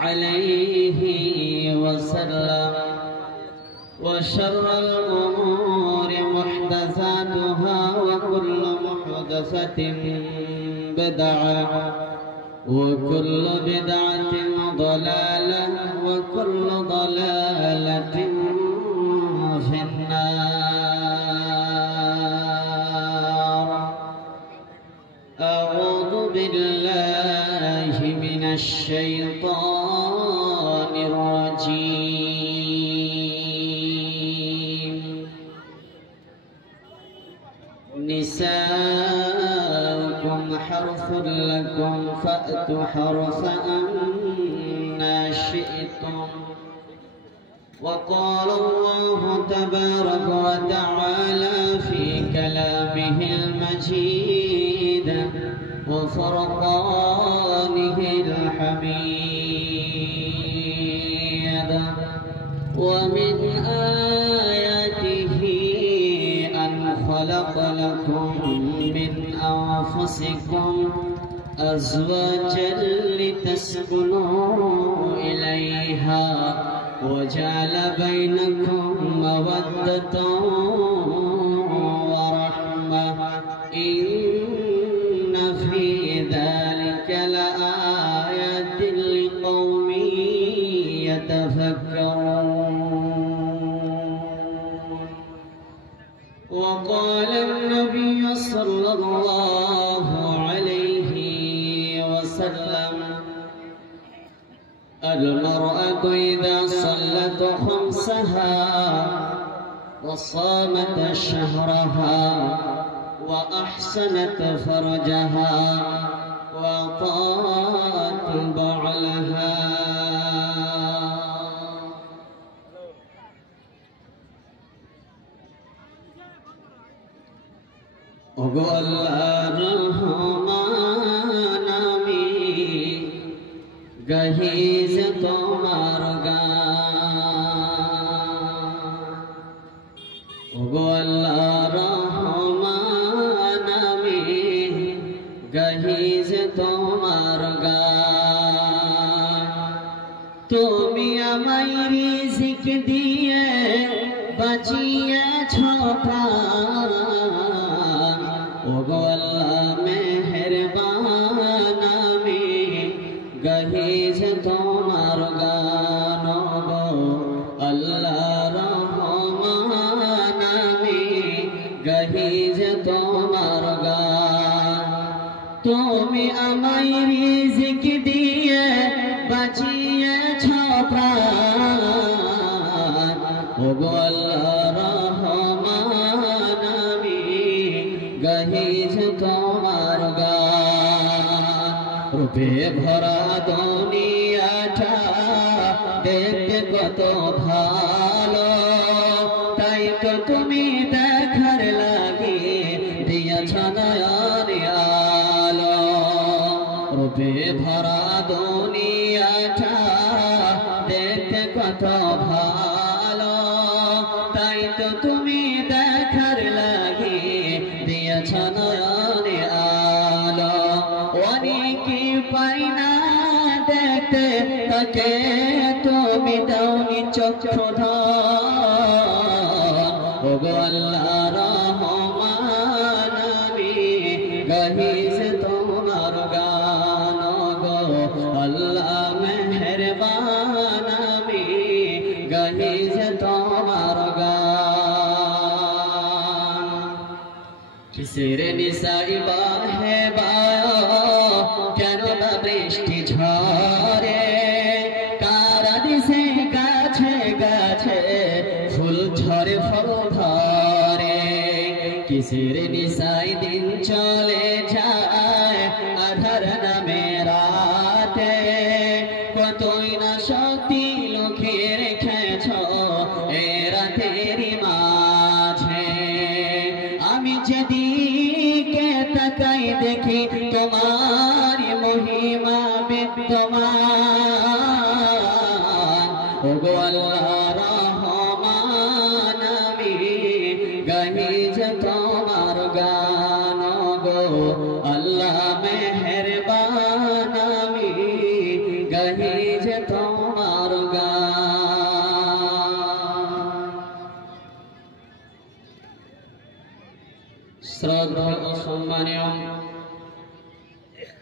عليه وسلم وشر الأمور محدثاتها وكل محدثة بدعة وكل بدعة ضلالة وكل ضلالة في النار. أعوذ بالله من الشيطان الرجيم. نساؤكم حرث لكم فأتوا حرث أنى شئتم. وقال الله تبارك وتعالى في كلامه المجيد وفرقانه الحميد: ومن آياته أن خلق لكم من أنفسكم أزواجا لتسكنوا إليها وجعل بينكم مودة ورحمة إن في ذلك لآيات لقوم يتفكرون. وقال النبي صلى الله عليه وسلم: المرأة إذا صلت خمسها وصامت شهرها وأحسنت فرجها وأطاعت بعلها. ওগো আল্লাহর রহমান আমি গাহিজ তোমার গান। ওগো আল্লাহর রহমান আমি গাহিজ তোমার গান। তুমি আমায় রিজিক দিয়ে বাঁচিয়েছ প্রাণ। ওগো আল্লাহ মেহেরবান আমি গাহিজ তোমার গান। গো আল্লাহ রহমান আমি গাহিজ তোমার গান। তুমি আমায় রিজিক দিয়ে বাঁচিয়েছ প্রাণ। ওগো আল্লাহ রহমান আমি গাহিজ তোমার গান। রূপে ভরা দুনিয়াটা দেখতে কত ভালো, তাই তো তুমি দেখার লাগে দিয়েছ নয়ন আলো। রূপে ভরা দুনিয়াটা দেখতে কত ভালো, তাই তো তুমি দেখার লাগে দিয়েছ নয়ন আলো। অনেকে পাই না দেখতে তাকে তুমি দাওনি চক্ষুদান। ওগো আল্লাহ রহমান আমি গাহিজ তোমার গান। গো আল্লাহ মেহেরবান আমি গাহিজ তোমার গান। কিসের নিসাই বাহে বায়ো কেন বা বৃষ্টি ঝরে, কারা দিশে গাছে গাছে ফুল ঝরে ফল ধরে। কিসের নিসাই দিন চলে যায় আধার নামে রাতে, কতই না শক্তি লুকিয়ে রেখেছ এ রাতেরই মাঝে। আমি যেদিকে তাকাই দেখি তোমার মহিমা বিদ্যমান। ওগো আল্লাহ রহমান আমি গাহিজ তোমার গান। গো আল্লাহ মেহেরবান আমি গাহিজ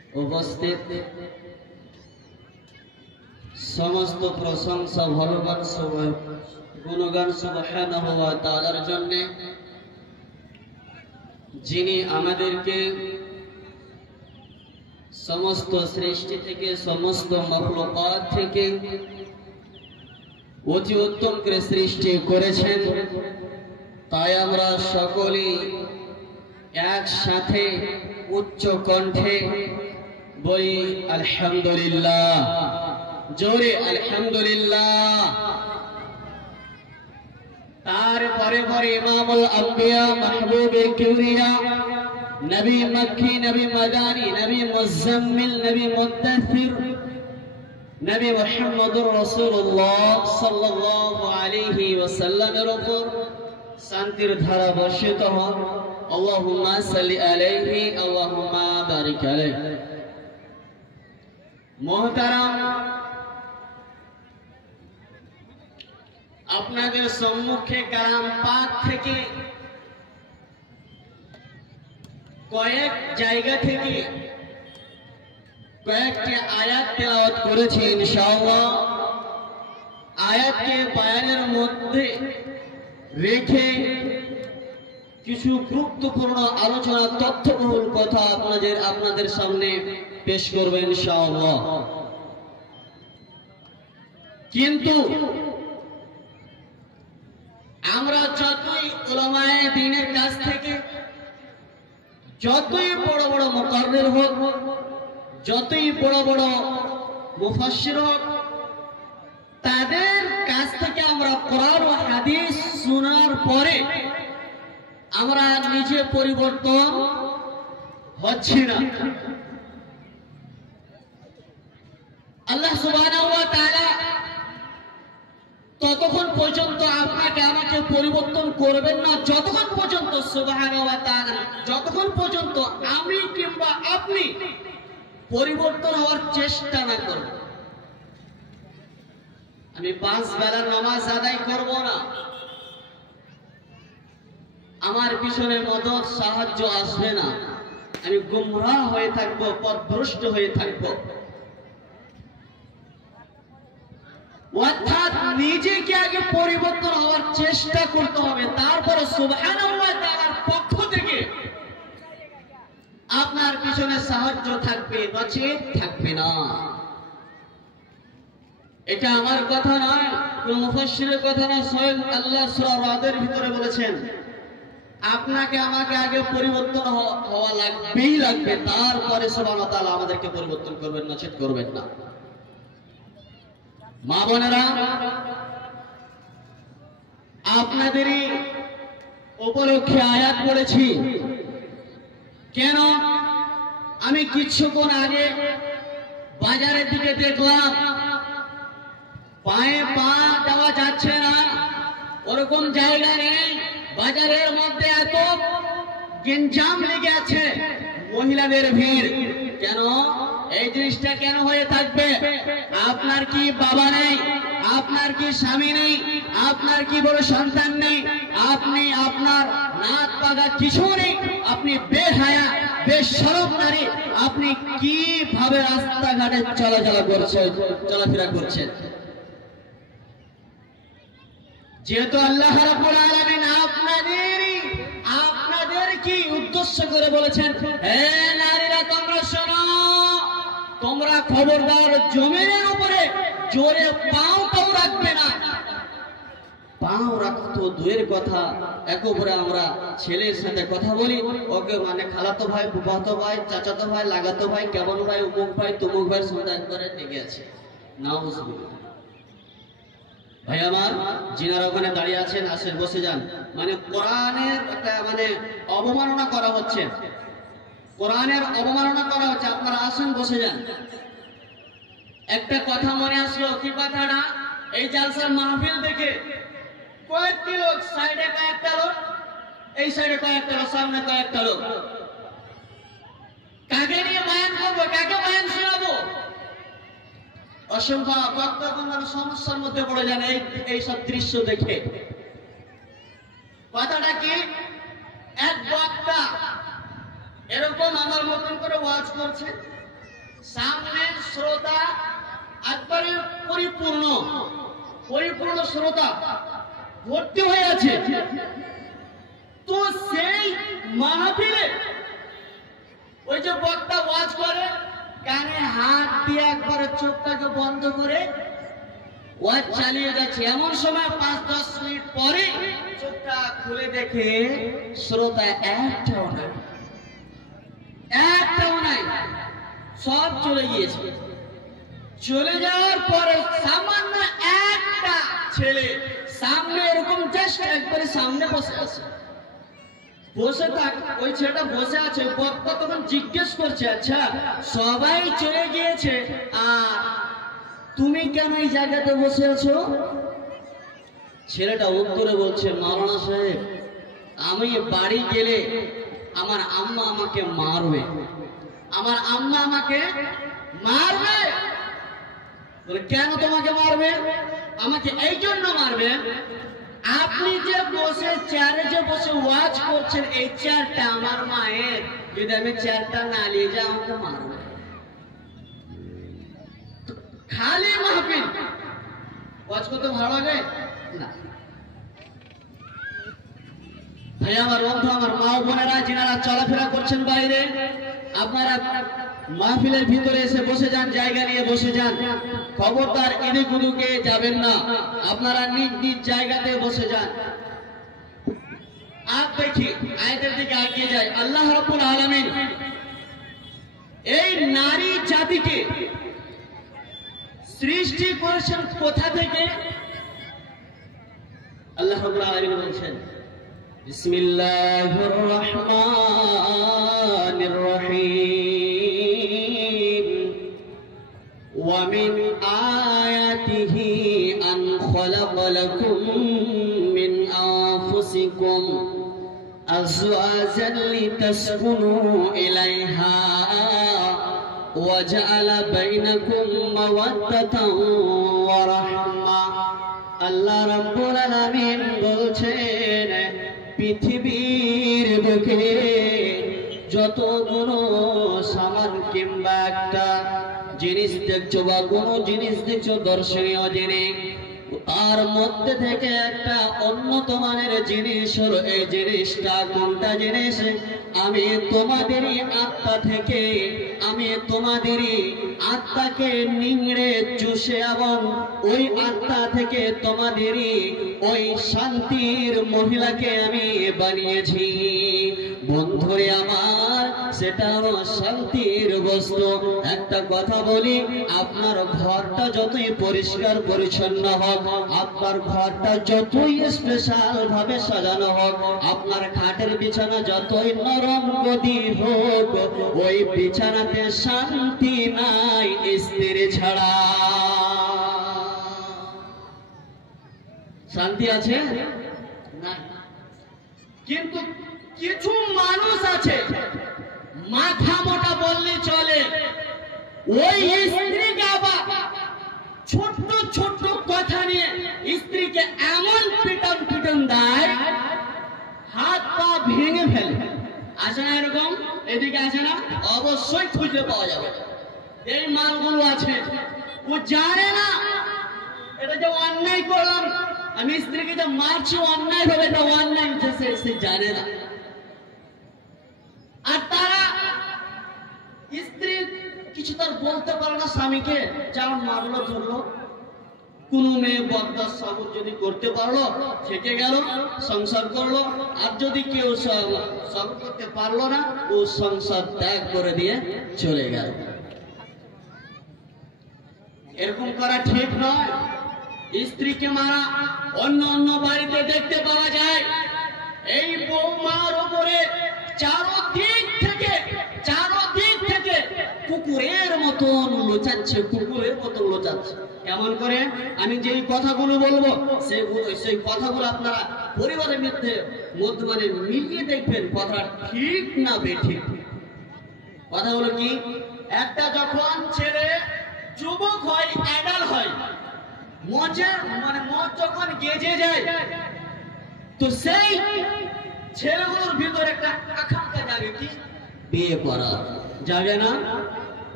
উপস্থিত সমস্ত প্রশংসা ভগবান গুণগান সুবহানাহু ওয়া তাআলার জন্য, যিনি আমাদেরকে সমস্ত সৃষ্টি থেকে, সমস্ত মখলুকাত থেকে অতি উত্তম করে সৃষ্টি করেছেন। তাই আমরা সকলেই একসাথে উচ্চ কণ্ঠে বলি আলহামদুলিল্লাহ, জোরে আলহামদুলিল্লাহ। তারপরে পরে ইমামুল আম্বিয়া, মাহবুবে কিবরিয়া, নবী মক্কি, নবী মাদানী, নবী মুজাম্মিল, নবী মুদ্দাসির, নবী মুহাম্মদুর রাসূলুল্লাহ সাল্লাল্লাহু আলাইহি ওয়াসাল্লামের উপর শান্তির ধারা বর্ষিত হোক। আল্লাহুম্মা সাল্লি আলাইহি, আল্লাহুম্মা বারিক আলাইহি। মুহতারাম, আপনাদের সম্মুখে কালাম পাক থেকে কয়েক জায়গা থেকে কয়েকটি আয়াত তেলাওয়াত করেছি ইনশাআল্লাহ। আয়াতকে বয়ানের মধ্যে রেখে কিছু গুরুত্বপূর্ণ আলোচনা, তথ্যবহুল কথা আপনাদের সামনে পেশ করব ইনশাআল্লাহ। কিন্তু আমরা যতই উলামায়ে দ্বীনের কাছ থেকে, যতই বড় বড় মুকাররির হোক, যতই বড় বড় মুফাসসির হোক, তাদের কাছ থেকে আমরা কোরআন ও হাদিস শোনার পরে আমরা নিজে পরিবর্তন হচ্ছি না। আল্লাহ সুবহানাহু ওয়া তাআলা ততক্ষণ পর্যন্ত আপনাকে আমাকে পরিবর্তন করবেন না, যতক্ষণ পর্যন্ত সুবহানাহু ওয়া তাআলা, যতক্ষণ পর্যন্ত আমি কিংবা আপনি পরিবর্তন হওয়ার চেষ্টা না করব। আমি 5 বেলার নামাজ আদায় করব না, আমার পিছনে মদদ সাহায্য আসবে না, আমি গুমরাহ হয়ে থাকবো, পথভ্রষ্ট হয়ে থাকবো। অর্থাৎ নিজেকে আগে পরিবর্তন হওয়ার চেষ্টা করতে হবে, তারপরে সুবহানাহু ওয়া তাআলার পক্ষ থেকে আপনার পিছনে সাহায্য থাকবে, নচেত থাকবে না। এটা আমার কথা নয়, কোন মুফাসসিরের কথা নয়, স্বয়ং আল্লাহ সূরা রাদের ভিতরে বলেছেন আপনাকে আমাকে আগে পরিবর্তন হওয়া লাগবেই লাগবে, তারপরে সুবহানাহু ওয়া তাআলা আমাদেরকে পরিবর্তন করবেন, নচেত করবেন না। মা বোনেরা, আপনাদেরই উপলক্ষে আয়াত পড়েছি। কেন? আমি কিছুক্ষণ আগে বাজারের দিকে দেখলাম, পায়ে পা দেওয়া যাচ্ছে না, ওরকম জায়গা নেই। বাজারের মধ্যে এত গেঞ্জাম লেগে আছে, মহিলাদের ভিড়। কেন এই জিনিসটা কেন হয়ে থাকবে? আপনার কি বাবা নেই? আপনার কি স্বামী নেই? আপনার কি বড় সন্তান নেই? আপনি আপনার নাক পাগা কিছু নেই, আপনি বেহায়া বেশরম নারী, আপনি কিভাবে রাস্তাঘাটে চলাফেরা করছেন? যেহেতু আল্লাহ রাব্বুল আলামিন আপনাদের কি উদ্দেশ্য করে বলেছেন, হে নারীরা তোমরা শোনো, তোমরা খবরদার জমিনের উপরে জোরে পাও রাখবে না। পাও রাখা তো দূরের কথা, একেবারে আমরা ছেলের সাথে কথা বলি, ওকে মানে খালাতো ভাই, ফুফাতো ভাই, চাচাতো ভাই, লাগাতো ভাই, কেমন ভাই, উমুক ভাই, তুমুক ভাই, সন্তান করে লেগে আছে। নাউজুবিল্লাহ। ভাই আমার, যিনারা ওখানে দাঁড়িয়ে আছেন, আসেন বসে যান। মানে কোরআনের একটা মানে অবমাননা করা হচ্ছে, কোরআনের অবমাননা করা হচ্ছে, আপনারা আসেন বসে যান। একটা কথা মনে আসলো, কি কথাটা? এই জালসার মাহফিল দেখে কয়েকটি লোক, সাইডে কয়েকটা লোক, এই সাইডে কয়েকটা লোক, সামনে কয়েকটা লোক, কাকে নিয়ে বয়ান করবো, কাকে বয়ান শোনাবো? অসংখ্য বক্তাগণ সমস্যার মধ্যে পড়ে যান এই সব দৃশ্য দেখে। কথাটা কি? এক বক্তা এরকম আমার মতন করে ওয়াজ করছে, সামনে শ্রোতা একবারে পরিপূর্ণ পরিপূর্ণ শ্রোতা ভর্তি হয়ে আছে। তো সেই মাহফিলে ওই যে বক্তা ওয়াজ করে, কানে হাত দিয়ে একবার চোখটাকে বন্ধ করে ওয়াজ চালিয়ে যাচ্ছে। এমন সময় 5-10 মিনিট পরে চোখটা খুলে দেখে শ্রোতা একটাও নাই, সব চলে গিয়েছে। চলে যাওয়ার পরে সামান্য একটা ছেলে সামনে এরকম জাস্ট একবারে সামনে বসে আছে। বসে থাক, ওই ছেলেটা বসে আছে। বক্তা তখন জিজ্ঞেস করছে, আচ্ছা সবাই চলে গিয়েছে, তুমি কেন এই জায়গাতে বসে আছো? ছেলেটা উত্তরে বলছে, মাওলানা সাহেব, আমি বাড়ি গেলে আমার আম্মা আমাকে মারবে, আমার আম্মা আমাকে মারবে। বলে, কেন তোমাকে মারবে? আমাকে এই জন্য মারবে, আপনি যে বসে চেয়ারে যে বসে ওয়াজ করছেন, এই চেয়ারটা আমার মায়ের, যদি আমি চেয়ারটা না নিয়ে যাই আমাকে মারবে। খালি মাহফিল ওয়াজ করতে ভালো লাগে না? ভাই আমার বন্ধু, আমার মা বোনেরা যিনারা চলাফেরা করছেন বাইরে, আপনারা মাহফিলের ভিতরে এসে বসে যান, জায়গা নিয়ে বসে যান। খবরদার এদিক ওদিকে যাবেন না, আপনারা নিজ নিজ জায়গাতে বসে যান। আর দেখি আয়াতের দিকে এগিয়ে যায়। আল্লাহ রাব্বুল আলামিন এই নারী জাতিকে সৃষ্টি করেছেন কোথা থেকে? আল্লাহ রাব্বুল আলামিন বলছেন, বিসমিল্লাহির রহমানির রহিম, ওয়া মিন আয়াতিহি আন খালাকা লাকুম মিন আনফুসিকুম আযওয়াজান লিতাসকুনু ইলাইহা ওয়া জাআলা বাইনাকুম মাওয়াদ্দাতান ওয়া রাহমা। আল্লাহ রাব্বুল আলামিন বলছেন, পৃথিবীর বুকে যতগুলো সামান কিংবা একটা জিনিস দেখছো বা কোনো জিনিস দেখছো দর্শনীয় জিনিস, তার মধ্যে থেকে একটা উন্নত মানের জিনিস হলো এই জিনিসটা। কোনটা জিনিস? আমি তোমাদেরই আত্মা থেকে, আমি তোমাদেরই আত্মাকে নিংড়ে চুষে এবং ওই আত্মা থেকে তোমাদেরই ওই শান্তির মহিলাকে আমি বানিয়েছি। বন্ধুরে আমার, সেটা হলো শান্তির বস্তু। একটা কথা বলি, আপনার ঘরটা যতই পরিষ্কার পরিচ্ছন্ন হোক, আপনার ঘরটা যতই স্পেশাল ভাবে সাজানো হোক, আপনার খাটের বিছানা যতই নরম গদি হোক, ওই বিছানাতে শান্তি নাই স্ত্রী ছাড়া। শান্তি আছে না? কিন্তু কিছু মানুষ আছে, মাথা মোটা বললে চলে, ওই স্ত্রীকে আবার ছোট্ট ছোট্ট কথা নিয়ে স্ত্রীকে এমন পিটন দেয়, হাত পা ভেঙে ফেলে। আছে না এরকম? এদিকে আছে না? অবশ্যই খুঁজে পাওয়া যাবে। এই মালগুলো আছে, ও জানে না এটা যে অন্যায় করলাম, আমি স্ত্রীকে যে মারছি অন্যায় ভাবে, এটা অন্যায় সে জানে না। আর তারা স্ত্রী কিছু তার বলতে পারে না স্বামীকে, যাও মারলো ধরলো। কোন মেয়ে বদদাস সাবুত যদি করতে পারলো, থেকে গেল, সংসার করলো। আর যদি কেউ সাবুত করতে পারলো না, ও সংসার ত্যাগ করে দিয়ে চলে গেল। এরকম করা ঠিক নয়। স্ত্রীকে মারা অন্য অন্য বাড়িতে দেখতে পাওয়া যায়। এই বৌমার উপরে চারদিক থেকে কুকুরের মতন লোচাচ্ছে, কুকুরের মতন লোচাচ্ছে। কেমন করে? আমি যেই কথাগুলো বলবো সেই কথাগুলো আপনারা পরিবারের মধ্যে মানে মিলিয়ে দেখবেন কথাটা ঠিক না বেঠিক। কথাগুলো কি? একটা যখন ছেলে যুবক হয়, অ্যাডাল্ট হয়, মদ যখন গেজে যায়, তো সেই ছেলেগুলোর ভিতরে একটা আকাঙ্ক্ষা জাগে, কি? বিয়ে করা। জাগে না?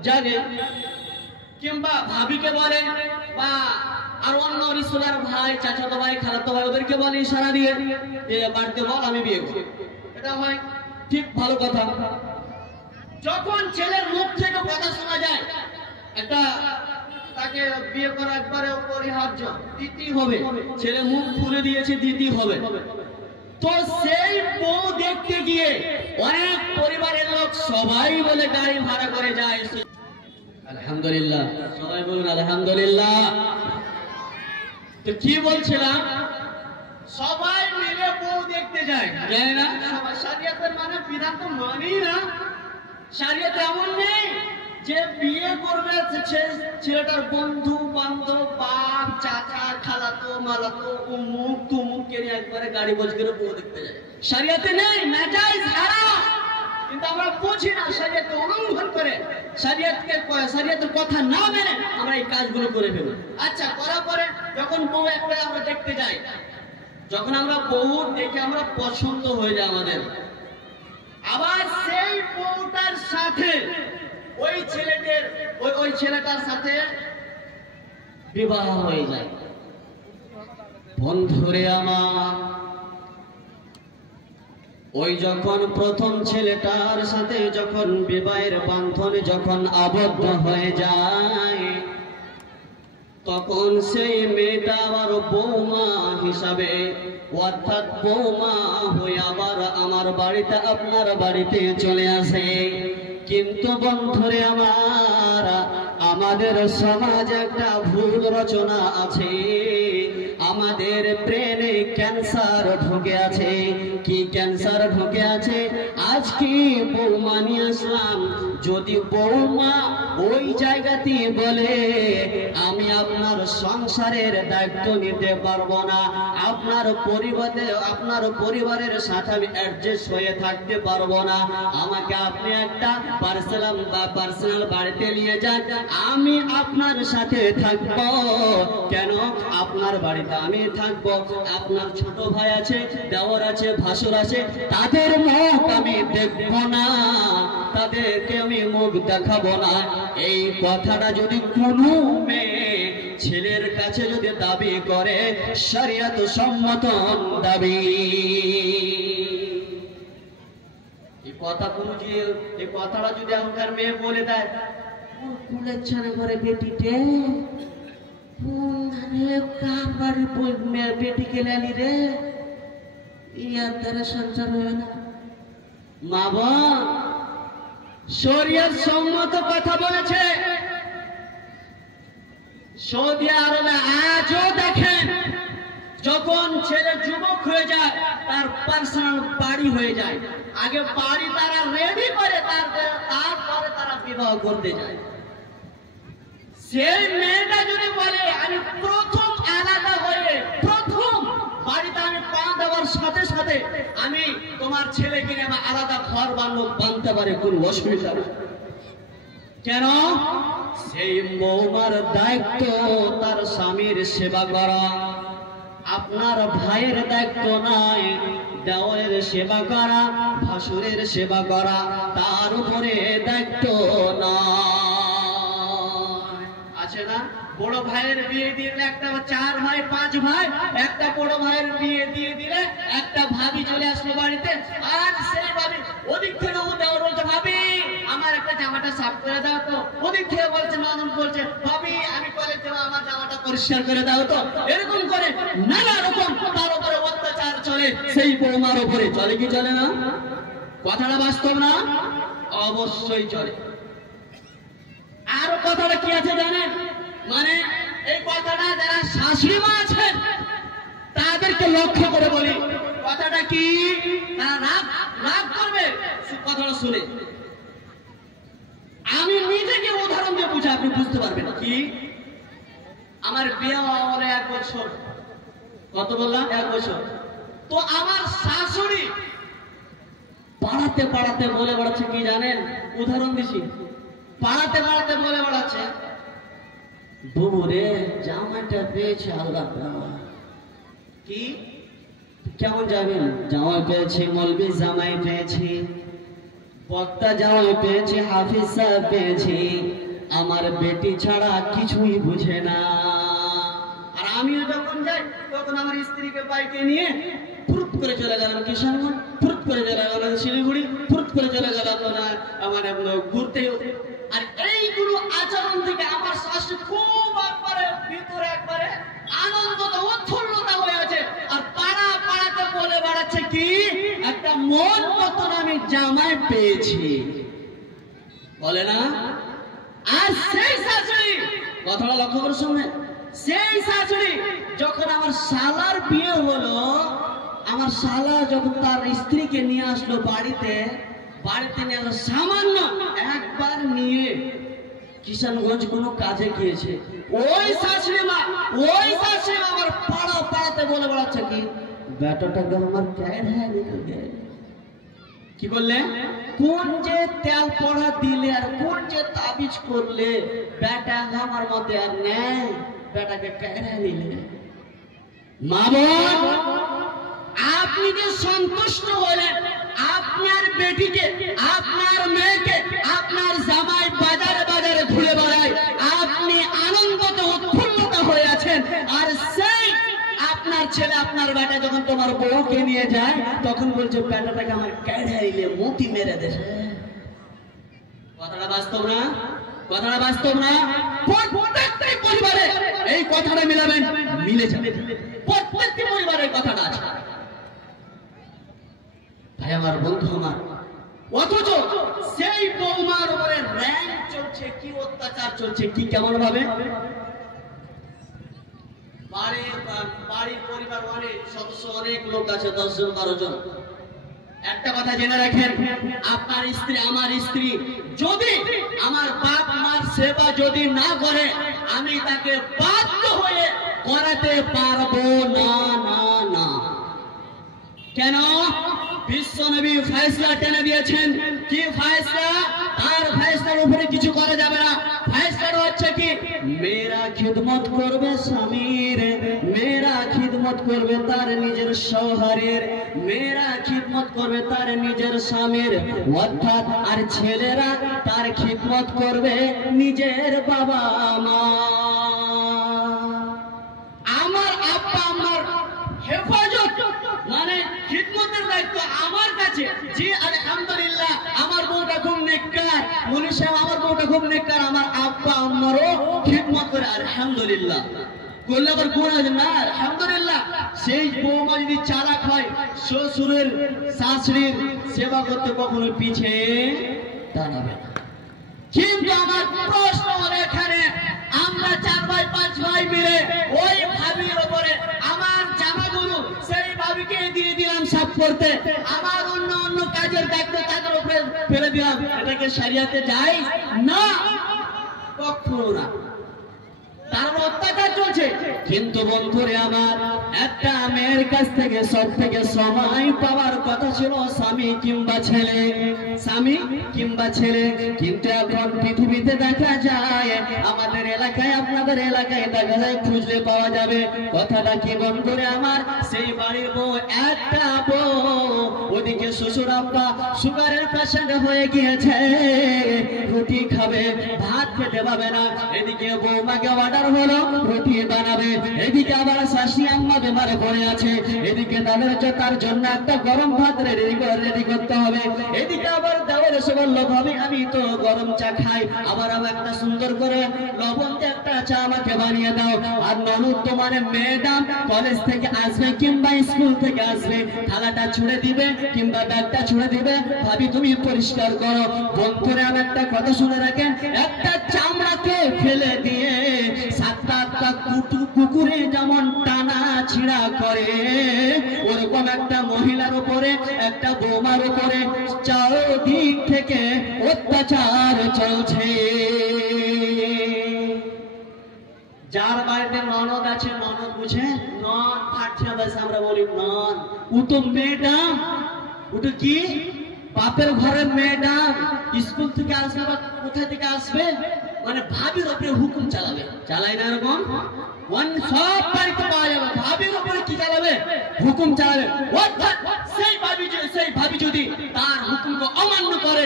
জানে, কিংবা ভাবিকে বলে, বা আর অন্য রিশতেদার ভাই, চাচাতো ভাই, খালাতো ভাই, ওদেরকে বলে ইশারা দিয়ে যে বাড়িতে বল আমি বিয়ে করব। এটা হয়, ঠিক ভালো কথা। যখন ছেলের মুখ থেকে কথা শোনা যায় একটা তাকে বিয়ে করা একবারে অপরিহার্য, দিতেই হবে, ছেলে মুখ খুলে দিয়েছে, দিতেই হবে, তো সেই বউ দেখতে গিয়ে অনেক পরিবারের লোক সবাই বলে গাড়ি ভাড়া করে যায়। আলহামদুলিল্লাহ, সবাই বলুন আলহামদুলিল্লাহ। তো কি বলছিলাম, সবাই মিলে বউ দেখতে যায়, জানি না সবাই শরিয়তের মানে বিধান তো মানি না। শরিয়তে এমন নেই যে বিয়ে করবে ছেলেটার বন্ধু বান্ধব, বাপ, চাচা, খালাতো, মালাতো, অমুক তুমুক কে নিয়ে একবারে গাড়ি বোঝ করে বউ দেখতে যায়। শরিয়তে নেই, নাজায়েজ, হারাম। কিন্তু আমরা বুঝি না, শরিয়তকে উল্লঙ্ঘন করে, শরিয়তের কথা না মেনে আমরা এই কাজগুলো করে ফেলি। আচ্ছা, করার পরে যখন বউ একটা আমরা দেখতে যাই, যখন আমরা বউ দেখে আমরা পছন্দ হয়ে যায় আমাদের, আবার সেই বউটার সাথে ওই ছেলেটার সাথে বিবাহ হয়ে যায়। বন্ধুরে আমার, ওই যখন প্রথম ছেলেটার সাথে যখন বিবাহের বান্ধনে যখন আবদ্ধ হয়ে যায়, তখন সেই মেয়েটা আবার বৌমা হিসাবে, অর্থাৎ বৌমা হয়ে আবার আমার বাড়িতে, আপনার বাড়িতে চলে আসে। কিন্তু বন্ধুরে আমার, আমাদের সমাজে একটা ভুল রচনা আছে, আমাদের ব্রেনে ক্যান্সার ঢুকে আছে। কি ক্যান্সার ঢুকে আছে? আজকে বৌমা নিয়ে আসলাম, যদি বৌমা ওই জায়গাতে বলে আমি আপনার সংসারের দায়িত্ব নিতে পারবো না, আপনার পরিবারের সাথে আমি অ্যাডজাস্ট হয়ে থাকতে পারবো না, আমাকে আপনি একটা পার্সোনাল বাড়িতে নিয়ে যান, আমি আপনার সাথে থাকবো। কেন? আপনার বাড়িতে আমি থাকবো, আপনার ছোট ভাই আছে, দেওর আছে, ভাসুর আছে, তাদের মুখ আমি দেখবো না, তাদেরকে আমি মুখ দেখাবো না। এই কথাটা যদি কোনো মেয়ে ছেলের কাছে যদি দাবি করে, শরিয়ত সম্মত দাবি, এই কথাটা যদি এখনকার মেয়ে বলে দেয়, কুলের ছানে করে বেটিতে বেটি কে লালি রে, ইয়ার দ্বারা সংসার হবে না। মা বোন, শরিয়ত সম্মত কথা বলেছে। সৌদি আরবে আজও দেখেন, যখন ছেলে যুবক হয়ে যায়, তার পার্সোনাল বাড়ি হয়ে যায়, আগে বাড়ি তারা রেডি করে, তারপরে তারা বিবাহ করতে যায়। সেই মেয়েটা যদি বলে আমি প্রথম আলাদা হয়ে প্রথম বাড়িতে আমি পা দেওয়ার সাথে সাথে আমি তোমার ছেলে কিনে আমার আলাদা ঘর বাঁধতে পারে, কোন অসুবিধা নেই। কেন? সেই বৌমার দায়িত্ব তার স্বামীর সেবা করা, আপনার ভাইয়ের দায়িত্ব নাই দেওরের সেবা করা, ভাসুরের সেবা করা, তার উপরে দায়িত্ব না আছে না? বড় ভাইয়ের বিয়ে দিলে একটা 4 ভাই 5 ভাই, একটা বড় ভাইয়ের বিয়ে দিয়ে দিলে একটা ভাবি চলে আসলো বাড়িতে, আর সেই ভাবি ওদিক থেকে দেওর বলছে ভাবি আমার একটা জামাটা সাফ করে দাও তো, ওদিক থেকে বলছে ননদ বলছে ভাবি আমি করে দেবো আমার জামাটা পরিষ্কার করে দাও তো, এরকম করে নানা রকম তার উপরে অত্যাচার চলে, সেই বৌমার উপরে চলে কি চলে না? কথাটা বাস্তব না? অবশ্যই চলে। আরো কথাটা কি আছে জানেন? মানে এই কথাটা যারা শাশুড়ি মা আছেন তাদেরকে লক্ষ্য করে বলি, কথাটা কি তারা রাগ করবে কথাটা শুনে। আমি নিজেকে উদাহরণ দিয়ে বুঝে আপনি বুঝতে পারবেন। কি? আমার বিয়ে হওয়া 1 বছর, কত বললাম? 1 বছর। তো আমার শাশুড়ি পাড়াতে বলে বেড়াচ্ছে কি জানেন? উদাহরণ দিছি, পাড়াতে বলে বেড়াচ্ছে বুবু রে জামাইটা পেয়েছে আল্লাহ। কি? কেমন যাবেন? জামাই পেয়েছি, মলবি জামাই পেয়েছি। বক্তা জামাই পেয়েছি, হাফিজ সাহেব পেয়েছি, আমার বেটি ছাড়া কিছুই বুঝে না। আর আমিও যখন যাই তখন আমার স্ত্রীকে বাইকে নিয়ে ফুরুত করে চলে গেলাম কিষানগঞ্জ, ফুরুত করে চলে গেলাম শিলিগুড়ি, ফুরুত করে চলে গেলাম আমার ঘুরতে। আর এইগুলো আচরণ থেকে আমার শাশুড়ি খুব একবারে ভিতরে একবারে আনন্দটা উৎফুল্লতা হয়ে আছে। আর পাড়া পাড়াতে বলে বেড়াচ্ছে কি একটা মন মতন আমি জামাই পেয়েছি, বলে না? আর সেই শাশুড়ি, কথাটা লক্ষ্য করে শুনবেন, সেই শাশুড়ি যখন আমার শালার বিয়ে হলো, আমার শালা যখন তার স্ত্রীকে নিয়ে আসলো বাড়িতে, বাড়িতে নিয়ে আসলো সামান্য একবার নিয়ে কিষানগঞ্জ কোনো কাজে গিয়েছে, ওই শাশুড়ি মা আমার পাড়া পাড়াতে বলে বেড়াচ্ছে কি বেটাটাকে আমার ক্যাড হ্যাঁ কি করলে, কোন যে তেল পড়া দিলে আর কোন যে তাবিজ করলে বেটা আমার মতে আর নেই, বেটাকে কেড়ে নিলে। মা বোন, আপনি যে সন্তুষ্ট হলেন আপনার বেটিকে, আপনার মেয়েকে, আপনার জামাই বাজারে বাজারে ঘুরে বেড়ায়, আপনি আনন্দতে উৎফুল্লতা হয়ে আছেন। আর সেই আপনার ছেলে, আপনার বেটা যখন তোমার বউকে নিয়ে যায় তখন বলছে বেটাটাকে আমার কেড়ে নিলে, মুতি মেরে দেশে। কথাটা বাস্তব না? কথাটা বাস্তব না? প্রত্যেকটি পরিবারে এই কথাটা মিলাবেন, মিলে যাবে। প্রত্যেকটি পরিবারের কথাটা আছে ভাই আমার, বন্ধু আমার। অথচ সেই বৌমার উপরে র্যাঙ্ক চলছে, কি অত্যাচার চলছে, কি কেমন ভাবে বাড়ির পরিবার অনেক সদস্য, অনেক লোক আছে, 10 জন 12 জন। একটা কথা জেনে রাখেন, আপনার স্ত্রী, আমার স্ত্রী যদি আমার বাপ মার সেবা যদি না করে, আমি তাকে বাধ্য হয়ে করাতে পারবো না। না না, কেন? বিশ্বনবী ফয়সালা টেনে দিয়েছেন। কি ফয়সালা? তার ফয়সালার উপরে কিছু করা যাবে না। ফয়সালা হচ্ছে কি, মেয়েরা খিদমত করবে স্বামীর, মেয়েরা খিদমত করবে তার নিজের শৌহরের, মেয়েরা খিদমত করবে তার নিজের স্বামীর, অর্থাৎ আর ছেলেরা তার খিদমত করবে নিজের বাবা মা। আমার আব্বা আমার হেফাজত মানে খিদমতের দায়িত্ব আমার কাছে। জি আলহামদুলিল্লাহ, আমার বউটা খুব নেককার, মুনি সাহেব আমার বউটা খুব নেককার, আমার আব্বা আমারও খিদমত করে, আলহামদুলিল্লাহ। করলে আবার গুণ আছে না, আলহামদুলিল্লাহ। সেই বৌমা যদি চালাক হয়, শ্বশুরের শাশুড়ির সেবা করতে কখনো পিছে দাঁড়াবে না। কিন্তু আমার প্রশ্ন হলো এখানে, আমরা 4 ভাই 5 ভাই মিলে ওই ভাবির উপরে আমার জামাগুলো সেই ভাবিকে দিয়ে দিলাম সাফ করতে, আমার অন্য অন্য কাজের দায়িত্ব তাদের উপরে ফেলে দিলাম। এটা কি শরিয়াতে যায়? না, কখনো না। তার অত্যাচার চলছে। কিন্তু বন্ধুরে আমার, একটা মেয়ের কাছ থেকে সব থেকে সময় পাওয়ার কথা ছিল স্বামী কিংবা ছেলে, স্বামী কিংবা ছেলে। কিন্তু এখন পৃথিবীতে দেখা যায়, আমাদের এলাকায় আপনাদের এলাকায় দেখা যায়, খুঁজলে পাওয়া যাবে। কথাটা কি বন্ধুরে আমার, সেই বাড়ির বউ, একটা বউ, ওদিকে শ্বশুর আব্বা সুগারের পেশেন্ট হয়ে গিয়েছে, রুটি খাবে, ভাত খেতে পাবে না। এদিকে বৌমাকে অর্ডার হলো রুটি বানাবে, এদিকে আবার শাশুড়ি আম্মা বেমারে পড়ে আছে, এদিকে তার জন্য একটা গরম ভাত রেডি করতে হবে, এদিকে আবার দেওয়ার এসে বললো ভাবি আমি তো গরম চা খাই, আবার একটা সুন্দর করে লবণ দিয়ে একটা চা আমাকে বানিয়ে দাও। আর ননদ তোমার ম্যাডাম কলেজ থেকে আসবে কিংবা স্কুল থেকে আসবে, থালাটা ছুঁড়ে দিবে কিংবা ব্যাগটা ছুঁড়ে দিবে, ভাবি তুমি পরিষ্কার করো। বন্ধুরা আমার একটা কথা শুনে রাখেন, একটা চামড়াকে ফেলে দিয়ে 7-8টা কুকুরে যেমন টানা ছিঁড়া করে, ওরকম একটা মহিলার উপরে, একটা বৌমার উপরে চারদিক থেকে অত্যাচার চলছে। যার বাড়িতে ননদ আছে, ননদ বুঝে, নন ফাটছে বেশ, আমরা বলি নন, ও তো ম্যাডাম, ওটা কি বাপের ঘরের ম্যাডাম, স্কুল থেকে আসবে বা কোথা থেকে আসবে, মানে ভাবির উপরে হুকুম চালাবে, চালাই না এরকম সব বাড়িতে পাওয়া যাবে। ভাবির উপরে কি চালাবে? হুকুম চালাবে। অর্থাৎ সেই ভাবি যদি তার হুকুমকে অমান্য করে,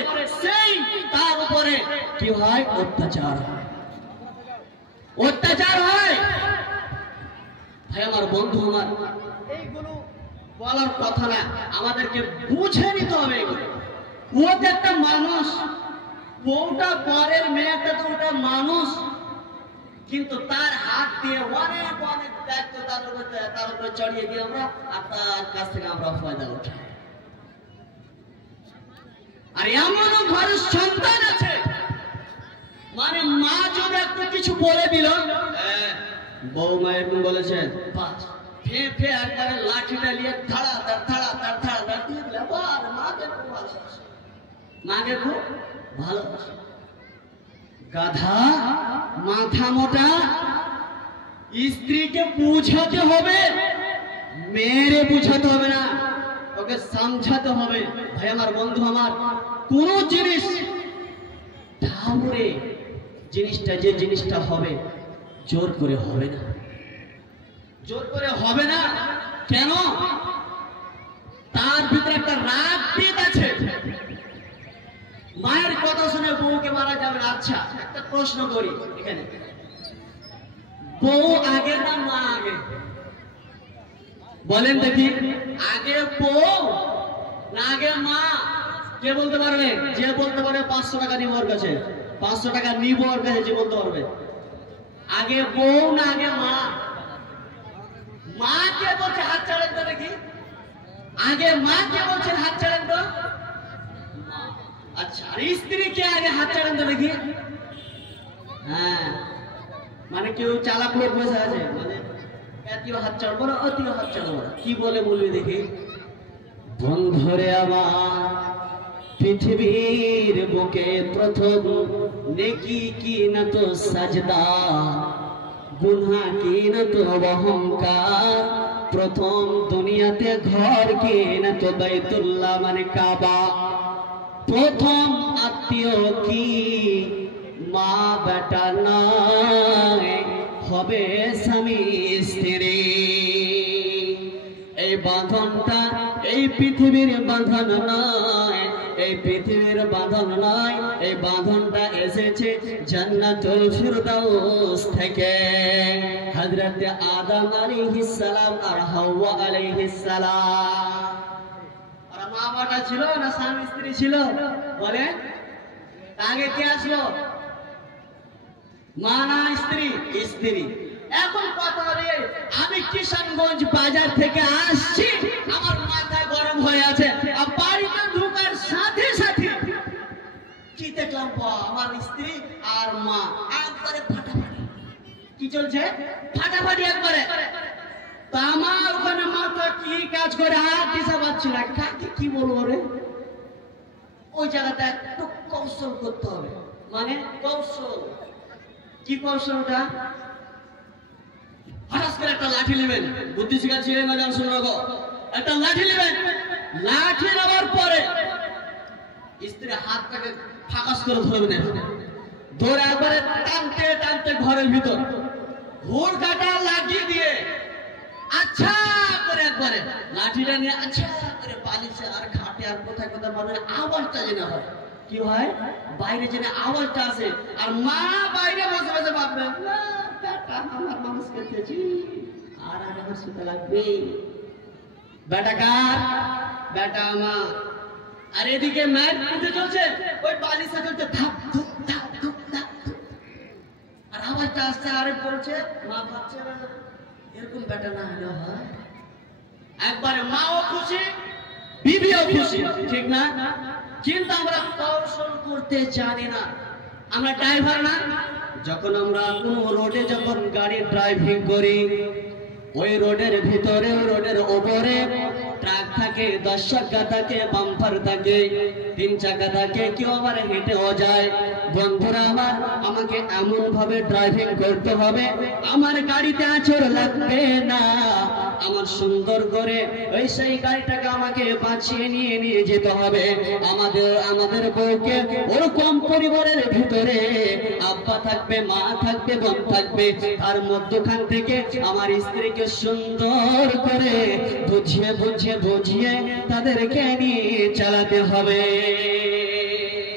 সেই তার উপরে কি হয়? অত্যাচার হয়, অত্যাচার হয়। ভাই আমার, বন্ধু আমার, এইগুলো বলার কথা না, আমাদেরকে বুঝে নিতে হবে এগুলো। ও তো একটা মানুষ, বউটা পরের মেয়েটা তো ওটা মানুষ, কিন্তু তার হাত দিয়ে অনেক অনেক দায়িত্ব তার উপরে চড়িয়ে দিয়ে আমরা আর তার কাছ থেকে আমরা ফায়দা উঠাই। আর এমনও ঘরের সন্তান আছে, মানে মা যদি একটু কিছু বলে দিল, বউ মা এরকম বলেছে, ফে ফে একবারে লাঠিটা নিয়ে ধাড়া তার ধাড়া তার ধাড়া তার দিয়ে দিলে, মাকে খুব ভালোবাসে, মাকে খুব ভালোবাসে। গাধা, মাথা মোটা, স্ত্রীকে বুঝাতে হবে, মেরে বুঝাতে হবে না, ওকে সমঝাতে হবে। ভাই আমার, বন্ধু আমার, কোন জিনিস ঠাউরে জিনিসটা, যে জিনিসটা হবে জোর করে হবে না, জোর করে হবে না। কেন? তার ভিতরে একটা রাগ পিত আছে। মায়ের কথা শুনে বউকে মারা যাবে না। আচ্ছা, একটা প্রশ্ন করি এখানে, বউ আগে না মা আগে? বলেন দেখি, আগে বউ না আগে মা? কে বলতে পারবে? যে বলতে পারবে 500 টাকা নিব ওর কাছে, 500 টাকা নিব ওর কাছে, যে বলতে পারবে। আগে বউ না আগে মা? মা কে বলছে হাত ছাড়েন তো দেখি, আগে মা কে বলছেন হাত ছাড়েন তো? আচ্ছা, আর স্ত্রী কে আগে হাত ছাড়েন তো দেখি? হ্যাঁ, মানে কেউ চালাক লোক বসে আছে, মানে এতিও হাত ছাড়বো না, অতিও হাত ছাড়বো না, কি বলে বলবি দেখি? বন্ধুরে আমার, পৃথিবীর বুকে প্রথম নেকি কি না তো সাজদা, গুনাহ কি না তো অহংকার, প্রথম দুনিয়াতে ঘর কি না তো বাইতুল্লাহ মানে কাবা, প্রথম আত্মীয় কি মা বেটা নয়, হবে স্বামী স্ত্রী। এই বাঁধনটা এই পৃথিবীর বাঁধন নয়, এই পৃথিবীর বাঁধন নয়, এই বাঁধনটা এসেছে জান্নাতুল ফিরদাউস থেকে। হযরত আদম আলাইহিস সালাম আর হাওয়া আলাইহিস সালাম, আর মা বাবা ছিল না স্বামী স্ত্রী ছিল? বলে আগে কে আসলো? মা না স্ত্রী? স্ত্রী। এখন কথা হলে আমি কিষানগঞ্জ বাজার থেকে আসছি, আমার মাথা গরম হয়ে আছে, আর বাড়িতে ঢোকার সাথে সাথে কি দেখলাম, আমার স্ত্রী আর মা একবারে ফাটাফাটি। কি চলছে? ফাটাফাটি একবারে। তা আমার ওখানে মাথা কি কাজ করে আর দিশা পাচ্ছি না, কাকে কি বলবো রে? ওই জায়গাটা একটু কৌশল করতে হবে। মানে কৌশল কি? কৌশলটা হঠাৎ করে একটা লাঠি নেবেন, বুদ্ধি শিখাচ্ছি এই মজার শুনলো গো, একটা লাঠি নেবেন, লাঠি নেওয়ার পরে স্ত্রী হাতটাকে ফাঁকাস করে ধরবেন, ধরে একবারে টানতে টানতে ঘরের ভিতর হুড় কাটা লাগিয়ে দিয়ে আচ্ছা করে একবারে লাঠিটা নিয়ে আচ্ছা করে বালিশে আর খাটে আর কোথায় কোথায় মানে আওয়াজটা যেন হয়। কি হয়? বাইরে যেন আওয়াজটা আসে, আর মা বাইরে বসে বসে ভাববে, আমার মানুষ খেতেছি আর আমার শুতে লাগবে। বেটা কার? বেটা আমার। আর এদিকে মায়ের উঠে চলছে, ওই বালিশে চলছে ধাপ ধুপ ধাপ ধুপ ধাপ ধুপ, আর আওয়াজটা আসছে আরে বলছে, মা ভাবছে এরকম বেটা না হলে হয়। একবারে মাও খুশি, বিবিও খুশি, ঠিক না? কিন্তু আমরা কৌশল করতে জানি না। আমরা ড্রাইভার না, যখন আমরা কোন রোডে যখন গাড়ি ড্রাইভিং করি, ওই রোডের ভিতরে রোডের উপরে ট্রাক থাকে, 10 চাকা থাকে, বাম্পার থাকে, 3 চাকা থাকে, কেউ আবার হেঁটেও যায়। বন্ধুরা আমার, আমাকে এমন ভাবে ড্রাইভিং করতে হবে আমার গাড়িতে আঁচড় লাগবে না, আমার সুন্দর করে ওই সেই গাড়িটাকে আমাকে বাঁচিয়ে নিয়ে যেতে হবে। আমাদের বউকে ওরকম পরিবারের ভিতরে আব্বা থাকবে, মা থাকবে, বোন থাকবে, তার মধ্যখান থেকে আমার স্ত্রীকে সুন্দর করে বুঝিয়ে বুঝিয়ে বুঝিয়ে তাদেরকে নিয়ে চালাতে হবে।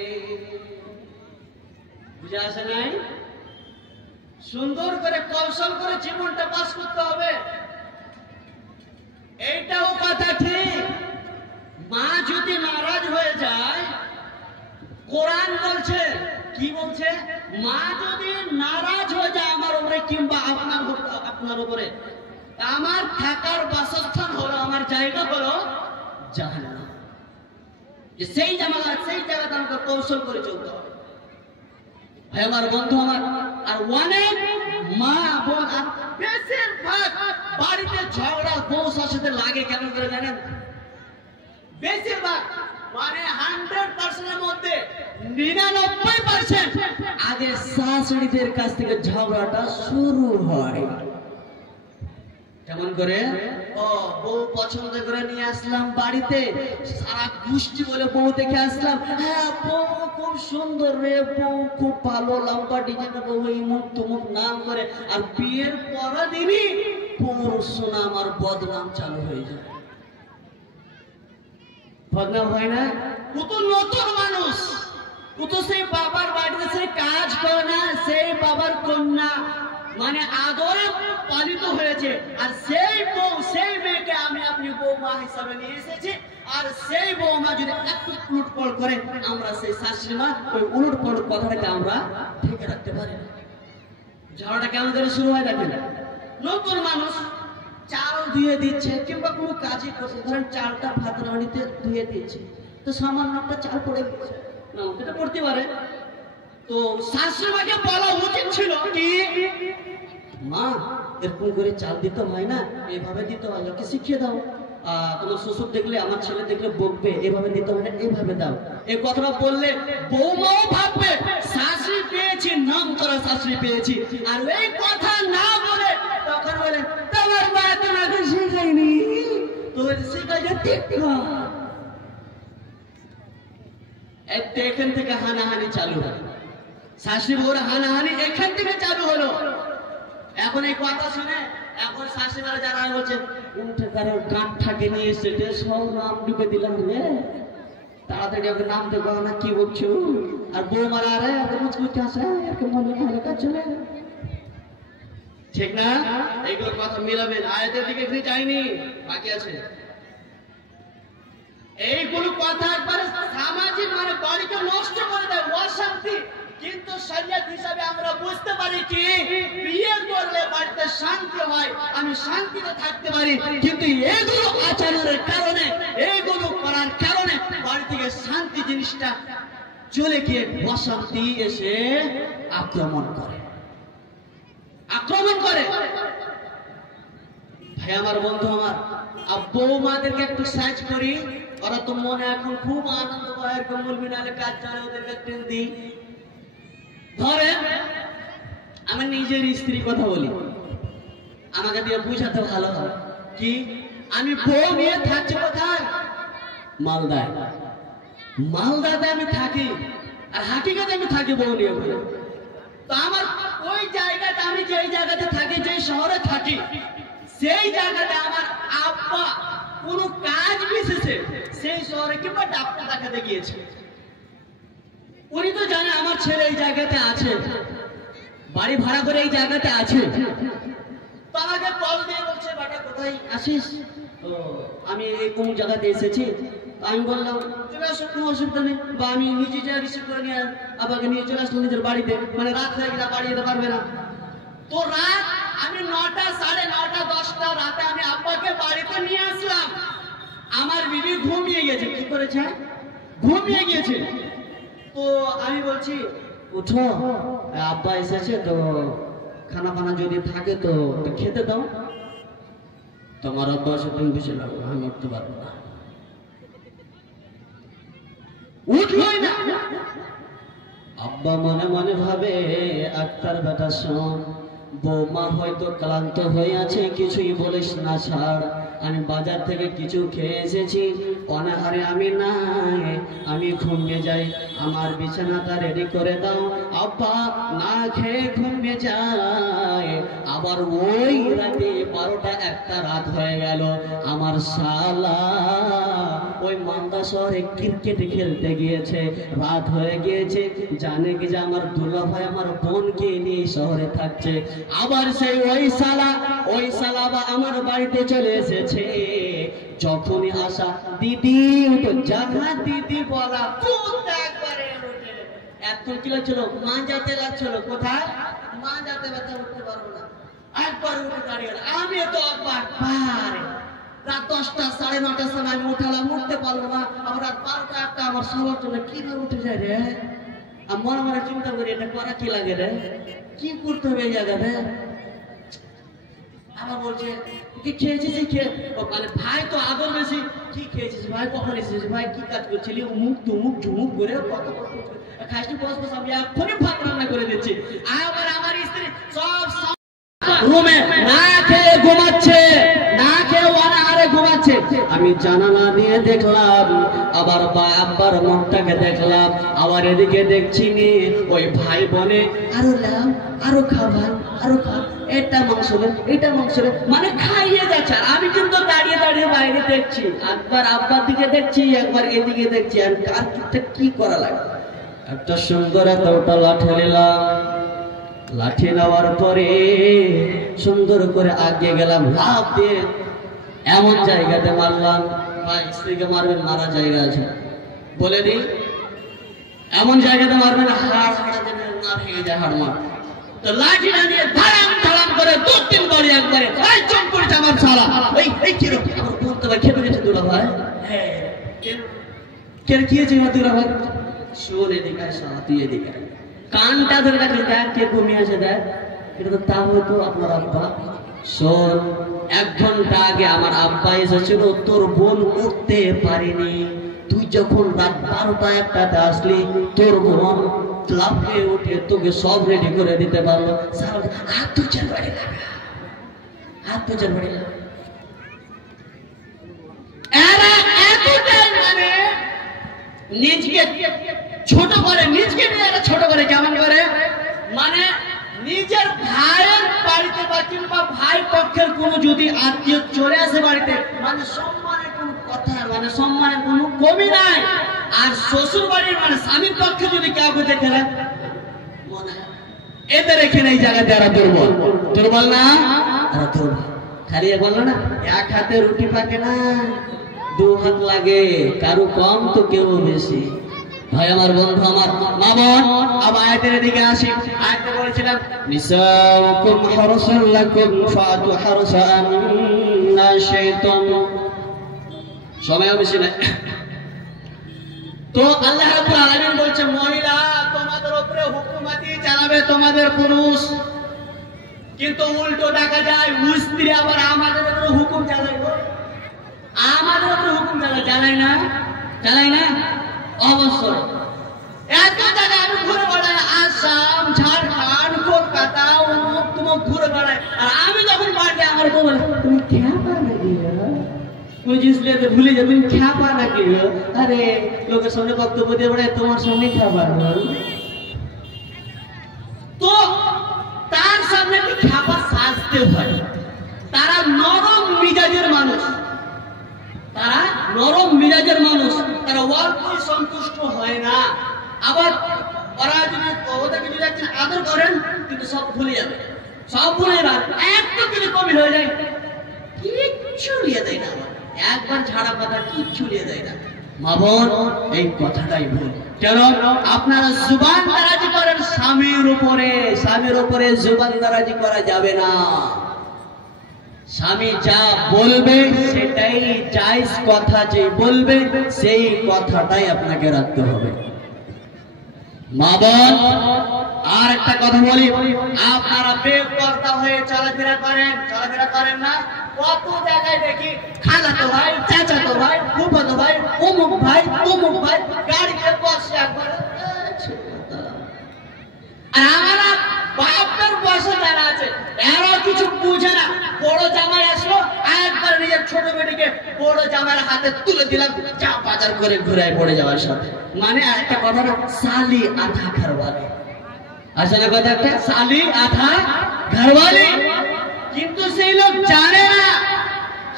বুঝে আসে নাই? সুন্দর করে কৌশল করে জীবনটা পাস করতে হবে। এইটাও কথা ঠিক। মা যদি নারাজ হয়ে যায়, কোরআন বলছে, কি বলছে? মা যদি নারাজ হয়ে যায় আমার উপরে কিংবা আপনার উপরে, আমার থাকার বাসস্থান হলো, আমার জায়গা হলো জাহান্নাম। সেই জায়গাতে আমাকে কৌশল করে চলতে হবে। ভাই আমার, বন্ধু আমার, আর অনেক মা বোন আর বেশিরভাগ বাড়িতে ঝগড়া বউ শাশুড়িতে লাগে কেন করে জানেন? বেশিরভাগ মানে 100% এর মধ্যে 99% আগে শাশুড়িদের কাছ থেকে ঝগড়াটা শুরু হয়। কেমন করে? ও বউ পছন্দ করে নিয়ে আসলাম বাড়িতে, সারা গোষ্ঠী বলে বউ দেখে আসলাম, হ্যাঁ বউ খুব সুন্দর রে, বউ খুব ভালো, লম্বা ডিজাইনের বউ, এই মুখ তুমুক নাম করে, আর বিয়ের পরের দিনই বউর সুনাম আর বদনাম চালু হয়ে যায়। বদনাম হয় না? কত নতুন মানুষ, কত সেই বাবার বাড়িতে সেই কাজ করে না, সেই বাবার কন্যা মানে আদরে পালিত হয়েছে, আর সেই বউ সেই মেয়েকে আমি আপনি বৌমা হিসাবে নিয়ে এসেছি, আর সেই বৌমা যদি একটু উলটপালট করে, আমরা সেই শাশুড়ি মা ওই উলটপালট কথাটাকে আমরা ঢেকে রাখতে পারি না। ঝগড়াটা কেমন করে শুরু হয় দেখেন? নতুন মানুষ চাল ধুয়ে দিচ্ছে কিংবা কোনো কাজই করছে, ধরেন চালটা ভাতের হাঁড়িতে ধুয়ে দিচ্ছে, তো সামান্য একটা চাল পড়ে গেছে, না এটা পড়তে পারে, তো শাশুড়ি মাকে বলা উচিত ছিল কি, মা এরকম করে চাল দিতে হয় না, এভাবে দিতে হয়, ওকে শিখিয়ে দাও। তোমার শ্বশুর দেখলে, আমার ছেলে দেখলে বকবে, এভাবে দিতে হয় না, এভাবে দাও। এই কথাটা বললে বৌমাও ভাববে শাশুড়ি পেয়েছি, নাম করা শাশুড়ি পেয়েছি। আর এই কথা না বলে তখন বলে তোমার মা তোমাকে শিখায়নি, তোর শিখাইছে ঠিক না। এখান থেকে হানাহানি চালু হয়, শাশুড়ি বউর হানাহানি এখান থেকে চালু হলো। এখন এই কথা শুনে এখন শাশুড়িরা যারা বলছে, উঠে কারো গাঁটটাকে নিয়ে এসে সব নাম ডুবে দিলাম রে, তাড়াতাড়ি ওকে নাম দেবো না, কি বলছো? আর বউ মারা রে মুচকুচে আসে, এরকম মনে ভালো কাজ চলে, ঠিক না? এইগুলো কথা মিলাবেন, আয়াতের দিকে এখানে যায়নি, বাকি আছে। এইগুলো কথা একবারে সামাজিক মানে বাড়িকে নষ্ট করে দেয়, অশান্তি। কিন্তু শরীয়ত হিসাবে আমরা বুঝতে পারি কি, বিয়ে করলে বাড়িতে শান্তি হয়, আমি শান্তিতে থাকতে পারি। কিন্তু এগুলো আচরণের কারণে, এগুলো করার কারণে বাড়ি থেকে শান্তি জিনিসটা চলে গিয়ে অশান্তি এসে আক্রমণ করে। ভাই আমার, বন্ধু আমার, বৌমাদেরকে একটু সার্চ করি, ওরা তো মনে এখন খুব আনন্দ পায়, এরকম বলবি না কাজ চলে, ওদেরকে ট্রেন দিই। ধরেন আমি নিজের স্ত্রীর কথা বলি, আমাকে দিয়ে বুঝাতে ভালো হয় কি, আমি বউ নিয়ে থাকছি কোথায়? মালদায়। মালদাতে আমি থাকি, আর হাকিকাতে আমি থাকি বউ নিয়ে। তো আমার ওই জায়গাটা, আমি যেই জায়গাতে থাকি, যে শহরে থাকি, সেই জায়গাতে আমার আব্বা কোনো কাজ বিশেষে সেই শহরে কিংবা ডাক্তার দেখাতে গিয়েছে। উনি তো জানে আমার ছেলে এই জায়গাতে আছে, বাড়ি ভাড়া করে এই জায়গাতে আছে, তো আমাকে কল দিয়ে বলছে, বেটা কোথায় আসিস? তো আমি এই কোন জায়গাতে এসেছি। আমি বললাম চলে আসো, কোনো অসুবিধা নেই, বা আমি নিজে যা রিসিভ করে নিয়ে আব্বাকে নিয়ে চলে আসলাম নিজের বাড়িতে, মানে রাত হয়ে গেলে বাড়ি যেতে পারবে না। তো রাত আমি 9টা, 9:30, 10টা রাতে আমি আব্বাকে বাড়িতে নিয়ে আসলাম। আমার বিবি ঘুমিয়ে গেছে। কি করেছে? ঘুমিয়ে গেছে। তো আমি বলছি উঠো, আব্বা এসেছে, তো খানা ফানা যদি থাকে তো খেতে দাও। তোমার আব্বা এসে তুমি বসে লাগো, আমি উঠতে পারবো না। উঠলই না। আব্বা মনে মনে ভাবে, আক্তার বেটা শোন, বৌমা হয়তো ক্লান্ত হয়ে আছে, কিছুই বলিস না ছাড়, আমি বাজার থেকে কিছু খেয়ে এসেছি, অনাহারে আমি নাই, আমি ঘুমিয়ে যাই, আমার বিছানাটা রেডি করে দাও। আব্বা না খেয়ে ঘুমিয়ে যায়। আবার ওই রাতে 12টা 1টা রাত হয়ে গেল, আমার শালা ওই মালদা শহরে ক্রিকেট খেলতে গিয়েছে, রাত হয়ে গিয়েছে, জানে কি যে আমার দুলা ভাই আমার বোনকে নিয়ে শহরে থাকছে। আবার সেই ওই শালা বা আমার বাড়িতে চলে এসেছে। যখনই আসা, দিদি উঠো, জানা দিদি বলা একবারে এত কিলো ছিল, মা যাতে লাগছিল, কোথায় মা যাতে ব্যথা উঠতে পারবো না, একবার উঠে দাঁড়িয়ে গেল। আমি তো একবার রাত 10টা 9:30টার সময় আমি উঠালাম, উঠতে পারবো না। আবার রাত 12টা 1টা আমার সবার জন্য কিভাবে উঠে যায় রে। আমি মনে মনে চিন্তা করি এটা করা কি লাগে রে, কি করতে হবে এই জায়গাতে। আবার বলছে কি খেয়েছিস, মানে ভাই তো আদর বেশি, কি খেয়েছিস ভাই, কখন এসেছিস ভাই, কি কাজ করছিলি, উমুক তুমুক ঝুমুক করে কত খাইছি, বস আমি এখনই ভাত রান্না করে দিচ্ছি। আবার আমার স্ত্রী সব রুমে না খেয়ে ঘুমাচ্ছে, না খেয়ে অনাহারে ঘুমাচ্ছে। আমি জানালা দিয়ে দেখলাম, আবার আব্বার মুখটাকে দেখলাম, আবার এদিকে দেখছি নি ওই ভাই বনে আরো লাভ, আরো খাবার, আরো খা, এটা মাংস দে, এটা মাংস দে, মানে খাইয়ে যাচ্ছে। আমি কিন্তু দাঁড়িয়ে দাঁড়িয়ে বাইরে দেখছি, একবার আব্বার দিকে দেখছি, একবার এদিকে দেখছি। আর কার কি করা লাগে, একটা সুন্দর একটা লাঠি নিলাম। লাঠি নেওয়ার পরে সুন্দর করে আগে গেলাম, লাফ দিয়ে এমন জায়গাতে মারলাম। ভাই স্ত্রীকে মারবেন, মারা জায়গা আছে বলে দিই, এমন জায়গাতে মারবেন হাড় না ভেঙে যায়, হাড় মার। তো লাঠিটা নিয়ে ধারাম ধারাম করে 2-3 বাড়ি একবারে চম করেছে আমার শালা। এই কিরকম আমার বলতে ভাই খেপে গেছে দুলা ভাই। হ্যাঁ কে কি হয়েছে দুলা ভাই, শোন এদিকে শালা, তুই এদিকে কানটা ধরে কাছে দেখ কে ঘুমিয়ে আছে দেখ। এটা তো তা হয়তো আপনার আব্বা। শোন, 1 ঘন্টা আগে আমার আব্বা এসেছিল, তোর বোন উঠতে পারেনি। তুই যখন রাত 12টা 1টাতে আসলি, তোর বোন লাফিয়ে উঠে তোকে সব রেডি করে দিতে পারলো। হাত তো চার বাড়ি লাগা, হাত তো চার বাড়ি লাগা। এরা এতটাই মানে নিজকে ছোট করে, নিজকে নিয়ে ছোট করে, কেমন করে মানে নিজের ভাইয়ের বাড়িতে বা কিংবা ভাই পক্ষের কোনো যদি আত্মীয় চলে আসে বাড়িতে, মানে সম্মানের কোনো কথা, মানে সম্মানের কোনো কমি নাই। আর শ্বশুর বাড়ির মানে স্বামীর পক্ষে যদি কাউকে দেখে না, এদের এখানে এই জায়গাতে এরা দুর্বল, দুর্বল না, এরা দুর্বল। খালি বললো না, 1 হাতে রুটি পাকে না, 2 হাত লাগে, কারো কম তো কেউ বেশি। ভাই আমার, বন্ধু আমার, মা বোন, আবার আয়াতের দিকে আসি। আয়াতে বলেছিলাম নিসাউকুম হারসুল লাকুম ফাতু হারসা আন্না শাইতান। সময় বেশি নাই। তো আল্লাহ রাব্বুল আলামিন বলছে, মহিলা তোমাদের উপরে হুকুমতি চালাবে তোমাদের পুরুষ। কিন্তু উল্টো দেখা যায় স্ত্রী আবার আমাদের উপরে হুকুম চালায়, আমাদের উপরে হুকুম চালায় না, চালায় না অবশ্যই। এত জায়গায় আমি ঘুরে বেড়াই, আসাম, ঝাড়খণ্ড, কলকাতা, অমুক তুমুক ঘুরে বেড়াই। আর আমি যখন বাড়ি আমার বউ বলে, তুমি খ্যাপা নাকি, বুঝিসলে তো ভুলে যাবে, তুমি খ্যাপা নাকি। আরে লোকের সামনে বক্তব্য দিয়ে বেড়ায়, তোমার সামনে খ্যাপা। তো তার সামনে কি খ্যাপা সাজতে হয়। তারা নরম মিজাজের মানুষ, তারা নরম মিজাজের মানুষ, তারা অল্পই সন্তুষ্ট হয় না। আবার ওরা যদি ওদেরকে যদি একদিন আদর করেন, কিন্তু সব ভুলে যাবে, সব ভুলে যাবে। একটু যদি কমি হয়ে যায়, কিচ্ছু লিয়ে দেয় না, একবার ঝাড়া পাতা কিচ্ছু লিয়ে দেয় না। মা বোন, এই কথাটাই ভুল। কেন আপনারা জুবান দারাজি করেন স্বামীর উপরে, স্বামীর উপরে জুবান দারাজি করা যাবে না। স্বামী যা বলবে সেটাই জায়েজ কথা, যে বলবে সেই কথাটাই আপনাকে রাখতে হবে। মা বোন, আর একটা কথা বলি, আপনারা বেপরদা হয়ে চলাফেরা করেন না। কত জায়গায় দেখি খালাতো ভাই, চাচাতো ভাই, ফুফাতো ভাই, অমুক ভাই, তমুক ভাই গাড়িতে বসে একবার। আর আমরা বাপের বয়সে যারা আছে এরা কিছু বুঝে না। বড় জামাই আসলো, একবার নিজের ছোট বেটিকে বড় জামাইয়ের হাতে তুলে দিলাম, যা বাজার করে ঘুরায় পড়ে যাওয়ার সাথে। মানে একটা কথা না, সালি আধা ঘরওয়ালি। আসলে কথা একটা, সালি আধা ঘরওয়ালি। কিন্তু সেই লোক জানে না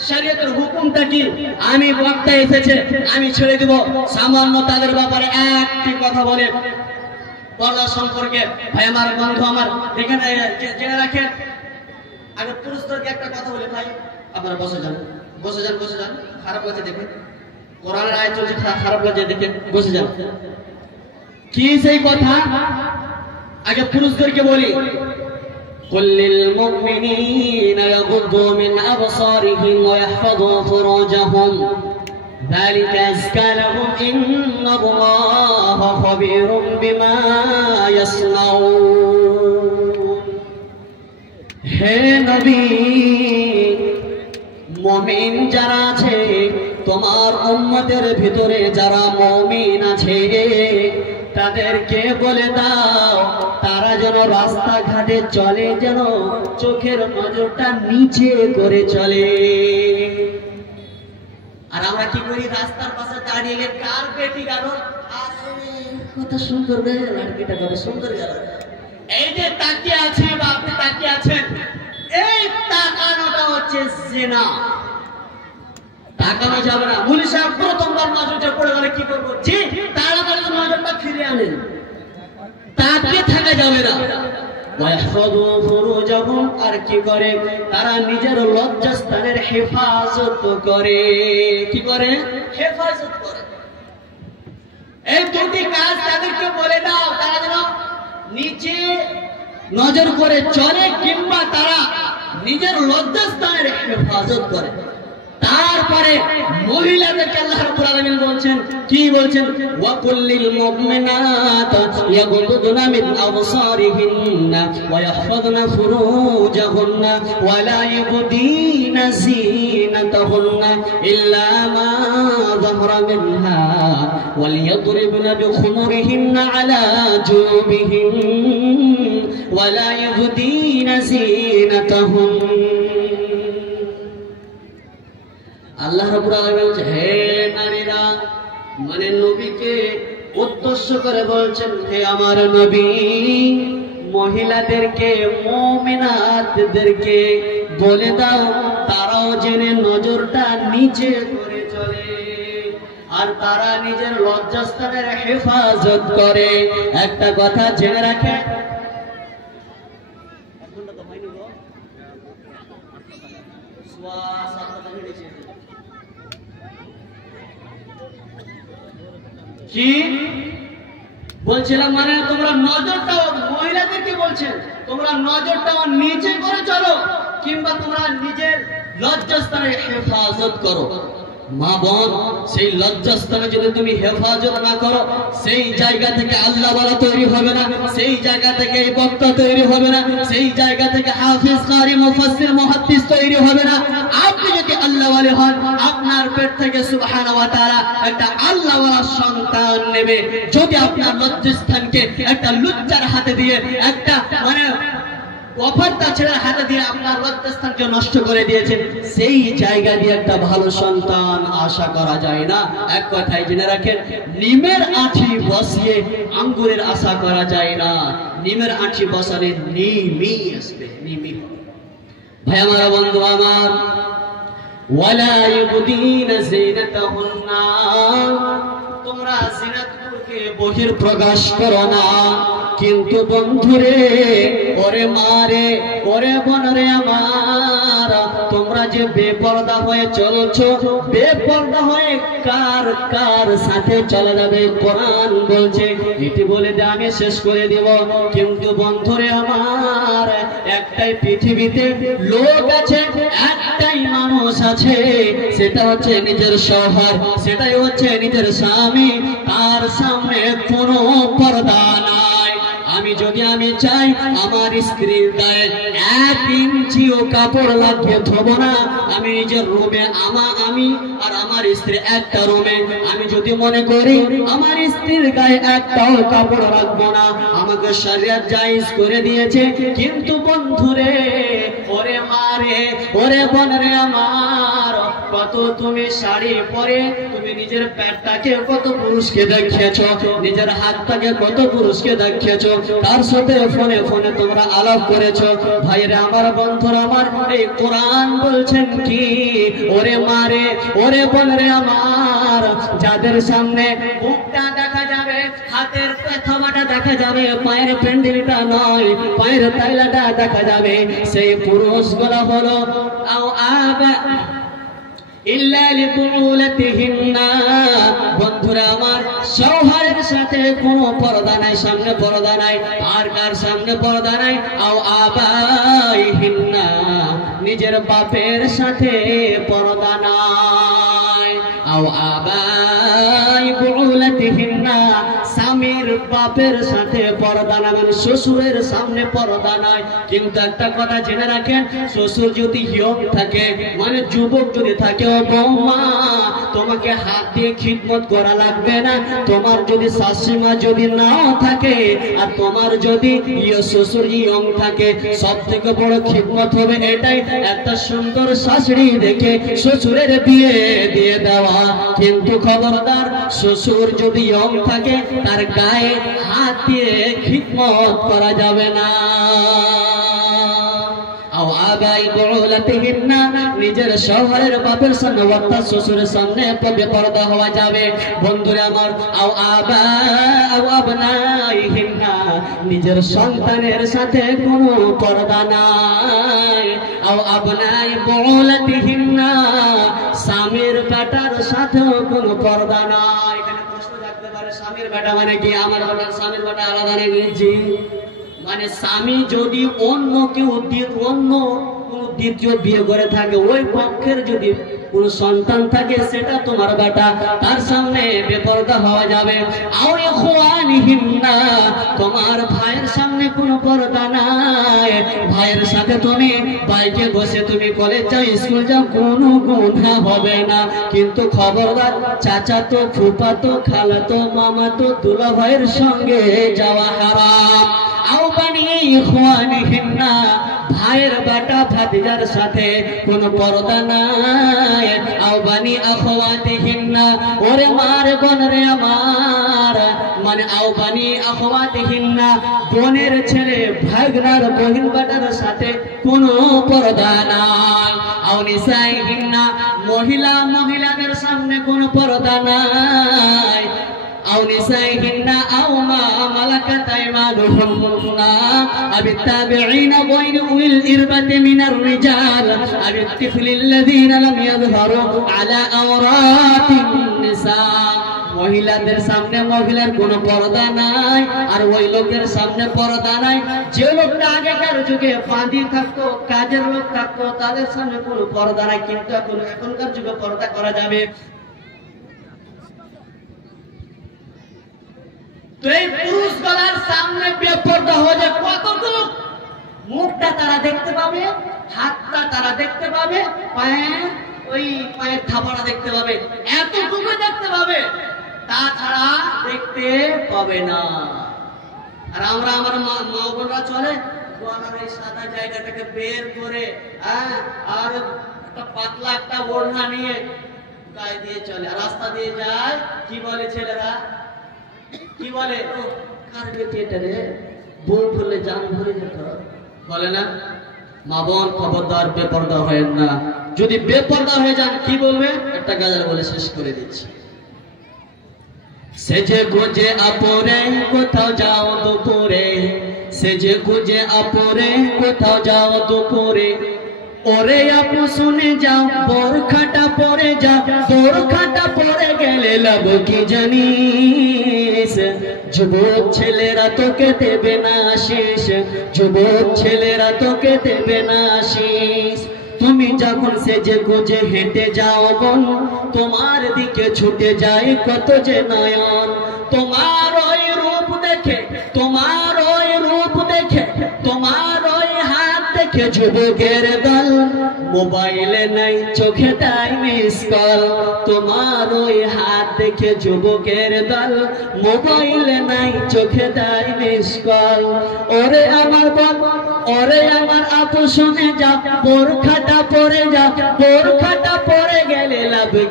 শরীয়তের হুকুমটা কি, আমি বক্তা এসেছে আমি ছেড়ে দিব। সামান্য তাদের ব্যাপারে একটি কথা বলে পর্দা সম্পর্কে ভাই আমার, বন্ধু আমার, এখানে জেনে রাখেন। আগে পুরুষদেরকে একটা কথা বলে ভাই, আপনারা বসে যান, বসে যান, বসে যান। খারাপ লাগছে দেখে, কোরআনের আয়াত চলছে, খারাপ লাগছে দেখে বসে যান। কি সেই কথা? আগে পুরুষদেরকে বলি, قل للمؤمنين يغضوا من أبصارهم ويحفظوا فروجهم ذلك أزكى لهم إن الله خبير بما يصنعون। হে নবী, মুমিন যারা আছে, তোমার উম্মতের ভিতরে যারা মুমিন আছে তাদেরকে বলে দাও তারা যেন রাস্তাঘাটে চলে যেন চোখের নজরটা নিচে করে চলে। আর আমরা কি করি? রাস্তার পাশে দাঁড়িয়ে গেলে কার পেটি গেল, কত সুন্দর লাড়কিটা কত সুন্দর গেল, এই যে তাকিয়ে আছে বা আপনি তাকিয়ে আছেন, এই তাকানোটা হচ্ছে জিনা। তাকানো যাবে না। মুনি সাহেব প্রথমবার নজরটা পড়ে গেলে কি করবো? জি, তাড়াতাড়ি নজরটা ফিরে আনেন, তাকিয়ে থাকা যাবে না। আর কি করে? তারা নিজের লজ্জাস্থানের হেফাজত করে। কি করে? হেফাজত করে। এই দুটি কাজ তাদেরকে বলে দাও, তারা যেন নিচে নজর করে চলে কিংবা তারা নিজের লজ্জাস্থানের হেফাজত করে। তারপরে মহিলাদেরকে আল্লাহ রাব্বুল আলামিন বলছেন, কি বলছেন? ওয়া কুল্লিল মুমিনাত ইয়াগুদুনা মিন আবসারিহিন্না ওয়া ইয়াহফাযনা ফুরুজাহুন্না ওয়া লা ইবদিনা যিনাতাহুন্না ইল্লা মা যাহরা মিনহা ওয়াল ইয়াদরিবনা বিখুমুরিহিন্না আলা জুবিহিন ওয়া লা ইবদিনা যিনাতাহুন্না। আল্লাহ রাব্বুল আলামিন বলছেন, হে নারীরা, মানে নবীকে উদ্দেশ্য করে বলছেন, হে আমার নবী, মহিলাদেরকে, মুমিনাতদেরকে বলে দাও তারাও জেনে নজরটা নিচে করে চলে আর তারা নিজের লজ্জাস্থানের হেফাজত করে। একটা কথা জেনে রাখে, কি বলছিলাম, মানে তোমরা নজরটাও, মহিলাদেরকে বলছেন তোমরা নজরটাও নিচে করে চলো কিংবা তোমরা নিজের লজ্জাস্থানের হেফাজত করো। মা বোন, সেই লজ্জাস্থানে যদি তুমি হেফাজত না করো, সেই জায়গা থেকে আল্লাহ ওয়ালা তৈরি হবে না, সেই জায়গা থেকে বক্তা তৈরি হবে না, সেই জায়গা থেকে হাফিজ, কারি, মুফাসসির, মুহাদ্দিস তৈরি হবে না। আপনি যদি আল্লাহ ওয়ালি হন, আপনার পেট থেকে সুবহানাহু ওয়া তাআলা একটা আল্লাহ ওয়ালা সন্তান নেবে। যদি আপনার লজ্জাস্থানকে একটা লুচ্চার হাতে দিয়ে, একটা মানে অপরটা ছেলের হাতে দিয়ে আপনার লজ্জাস্থানকে নষ্ট করে দিয়েছেন, সেই জায়গা দিয়ে একটা ভালো সন্তান আশা করা যায় না। এক কথায় জেনে রাখেন, নিমের আঁঠি বসিয়ে আঙ্গুরের আশা করা যায় না। নিমের আঁঠি বসালে নিমই আসবে, নিমই। ভাই আমার, বন্ধু আমার, ওয়ালা ইবদিনা যিনাতাহুন্না, তোমরা জিনাতকে বহির প্রকাশ করো না। কিন্তু বন্ধুরে, ওরে মারে, ওরে বোনরে আমার, তোমরা যে বেপরদা হয়ে চলছো, বেপরদা হয়ে কার কার সাথে চলে যাবে কোরআন বলছে। এটি বলে দিয়ে আমি শেষ করে দেব। কিন্তু বন্ধুরে আমার, একটাই পৃথিবীতে লোক আছে, একটাই মানুষ আছে, সেটা হচ্ছে নিজের শহর, সেটাই হচ্ছে নিজের স্বামী। তার সামনে কোনো পর্দা নাই। যদি আমি চাই আমার স্ত্রীর গায়ে 1 ইঞ্চিও কাপড় লাগিয়ে থব না। আমি নিজের রুমে, আমি আর আমার স্ত্রী একটা রুমে, আমি যদি মনে করি আমার স্ত্রীর গায়ে একটাও কাপড় রাখবো না, আমাকে শরিয়ত জায়েজ করে দিয়েছে। কিন্তু বন্ধুরে, ওরে মারে, ওরে বোনরে আমার, কত কত তুমি শাড়ি পরে তুমি নিজের পেটটাকে কত পুরুষকে দেখিয়েছো, নিজের হাতটাকে কত পুরুষকে দেখিয়েছো, তার সাথে ফোনে ফোনে তোমরা আলাপ করেছো। ভাইরে আমার, বন্ধুরা আমার, এই কোরআন বলছেন কি, ওরে মারে ওরে বলরে আমার, যাদের সামনে বুকটা দেখা যাবে, হাতের পেছামাটা দেখা যাবে, পায়ের প্যান্ডেলটা নয়, পায়ের তাইলাটা দেখা যাবে, সেই পুরুষগুলো হলো আও আবা ইল্লা লিবুলাতিহিন্না। বন্ধুরা আমার, সৌহারের সাথে কোনো পর্দা নাই, সামনে পর্দা নাই, আর কার সামনে পর্দা নাই, আও আবাইহিন্না, নিজের বাপের সাথে পর্দা নাই, আও আবাই বুলাতিহিন্না, স্বামীর বাপের সাথে পর্দা নাই, মানে শ্বশুরের সামনে পর্দা নাই। কিন্তু একটা কথা জেনে রাখেন, শ্বশুর যদি ইয়ং থাকে, মানে যুবক যদি থাকে, ও বৌমা, তোমাকে হাত দিয়ে খিদমত করা লাগবে না। তোমার যদি শাশুড়িমা যদি নাও থাকে, আর তোমার যদি শ্বশুর ইয়ং থাকে, সব থেকে বড় খিদমত হবে এটাই, একটা সুন্দর শাশুড়ি দেখে শ্বশুরের বিয়ে দিয়ে দেওয়া। কিন্তু খবরদার, শ্বশুর যদি ইয়ং থাকে, তার গায়ে হাত দিয়ে খিদমত করা যাবে না। আবাই বুলাতিহিন্না, নিজের শহরের বাপের সামনে অর্থাৎ শ্বশুরের সামনে বেপরদা হওয়া যাবে। বন্ধুরা আমার, আও আবনাইহিন্না, নিজের সন্তানের সাথে কোনো পর্দা নাই, আও আবনাই বুলাতিহিন্না, স্বামীর বেটার সাথেও কোনো পর্দা নাই। এখানে প্রশ্ন থাকতে পারে, স্বামীর বেটা মানে কি? আমার বেটার স্বামীর বেটা আলাদা রেখেছি, মানে স্বামী যদি অন্য কেউ অন্য কোন দ্বিতীয় বিয়ে করে থাকে, ওই পক্ষের যদি কোন সন্তান থাকে, সেটা তোমার বেটা, তার সামনে বেপরদা হওয়া যাবে। আও ইখওয়ানিহিন্না, তোমার ভাইয়ের সামনে কোনো পর্দা নাই, ভাইয়ের সাথে তুমি বাইকে বসে তুমি কলেজ যাও, স্কুল যাও, কোনো গুনাহ হবে না। কিন্তু খবরদার, চাচাতো, ফুফাতো, খালাতো, মামাতো, দুলা ভাইয়ের সঙ্গে যাওয়া হারাম। আও বানি ইখওয়ানিহিন্না, ভাইয়ের বেটা ভাতিজার সাথে কোনো পর্দা নাই। আও বানি আখওয়াতিহিন্না, ওরে মার বোন রে আমার, মানে আও বানি আখওয়াতিহিন্না, বোনের ছেলে ভাগনার বহিন বেটার সাথে কোনো পর্দা নাই। আও নিসাইহিন্না, মহিলাদের সামনে কোনো পর্দা নাই। আও নিসাইহিন্না আও মা মালাকাত আইমানুহুন্না আবিত্তাবিঈনা বাইনা উলিল ইরবাতি মিনার রিজাল আবিত্তিফলিল্লাযীনা লাম ইয়াযহারু আলা আওরাতিন নিসা। মহিলাদের সামনে মহিলার কোনো পর্দা নাই, আর ওই লোকের সামনে পর্দা নাই যে লোকটা আগেকার যুগে বাঁধি থাকতো, কাজের লোক থাকতো, তাদের সামনে কোনো পর্দা নাই। কিন্তু এখনকার যুগে পর্দা করা যাবে। তো এই পুরুষ গলার সামনে বেপরদা হয়ে যায় কতটুকু? মুখটা তারা দেখতে পাবে, হাতটা তারা দেখতে পাবে, পায়ের থাপাটা দেখতে পাবে, এতটুকু দেখতে পাবে, তাছাড়া দেখতে পাবে না। আর আমার মা বোনরা চলে গলার এই সাদা জায়গাটাকে বের করে, আর একটা পাতলা একটা ওড়না নিয়ে গায়ে দিয়ে চলে, রাস্তা দিয়ে যায়। কি বলে ছেলেরা? কি বলে? কার বেটি এটা রে, বউ ফুলে জান ভরে যেত, বলে না? মা বোন খবরদার বেপরদা হয়েন না। যদি বেপরদা হয়ে যান কি বলবে? একটা গাজার বলে শেষ করে দিচ্ছি। সেজে গুজে আপরে কোথাও যাও দুপুরে, সেজে গুজে আপরে কোথাও যাও দুপুরে, ওরে আপু শুনে যাও বোরখাটা পরে যাও, বোরখাটা পরে গেলে লাভ কি জানিস? যুবক ছেলেরা তোকে দেবে না আশিস, যুবক ছেলেরা তোকে দেবে না আশিস। তুমি যখন সেজে গুজে হেঁটে যাও বোন, তোমার দিকে ছুটে যায় কত যে নয়ন। তোমার ওই রূপ দেখে, তোমার ওই রূপ দেখে, তোমার ওই হাত দেখে যুবকের দল, মোবাইলে নাই চোখে তাই মিস কল। তোমার ওই হাত দেখে যুবকের দল, মোবাইলে নাই চোখে তাই মিস কল। ওরে আমার বল, ওরে আমার আপু শুনে যা, বোরখাটা পরে যা, বোরখাটা পরে গেলে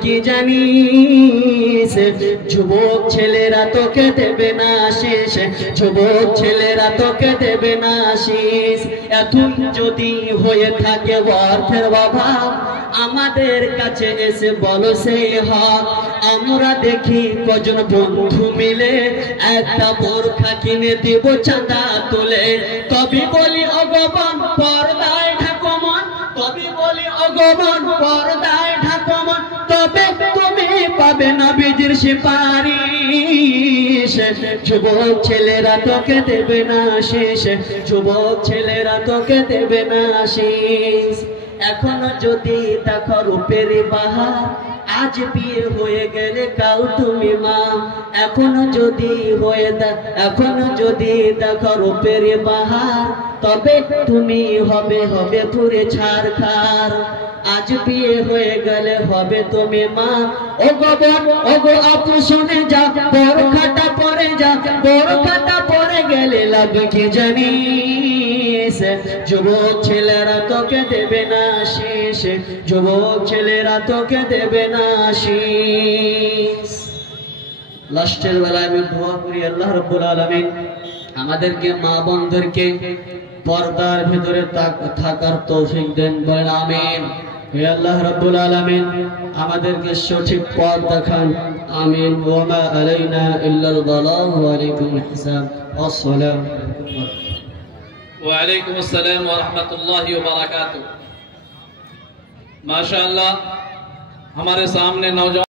কি জানিস, যুবক ছেলেরা তোকে দেবে না আশিস, যুবক ছেলেরা তোকে দেবে না আশিস। এখন যদি হয়ে থাকে অর্থের অভাব, আমাদের কাছে এসে বলো সেই হক। আমরা দেখি কজন বন্ধু মিলে একটা বোরখা কিনে দিব চাঁদা তুলে। তবে বলি অগমন পর্দায় ঢাকো মন, তবে বলি অগমন পর্দায় ঢাকো মন, তবে তুমি পাবে না বীজের সুপারিশ। যুবক ছেলেরা তোকে দেবে না আশিস, যুবক ছেলেরা তোকে দেবে না আশিস। এখনো যদি দেখো রূপের বাহার, আজ বিয়ে হয়ে গেলে কাল তুমি মা। এখনো যদি দেখো রূপের বাহার, তবে তুমি হবে পুরে ছারখার। আজ বিয়ে হয়ে গেলে হবে তুমি মা। ও গো বোন, ও গো আপু শুনে যা, বোরখাটা পরে যা, বোরখাটা পরে গেলে লাভ কি জানিস, যুবক ছেলেরা তোকে দেবে না আশিস, যুবক ছেলেরা তোকে দেবে না আশিস। লাস্টের বেলায় আমি দোয়া করি আল্লাহ রাব্বুল আলামিন আমাদেরকে মা বোনদেরকে পর্দার ভিতরে থাকার তৌফিক দেন, বলেন আমিন। হে আল্লাহ রাব্বুল আলামিন আমাদেরকে সঠিক পথ দেখান, আমিন। ওয়া মা আলাইনা ইল্লাল বালাগ ওয়া আলাইকুম হিসাব। আসসালামু আলাইকুম। वालेकुम अस्सलाम व रहमतुल्लाहि व बरकातुहू। माशाअल्लाह हमारे सामने नौजवान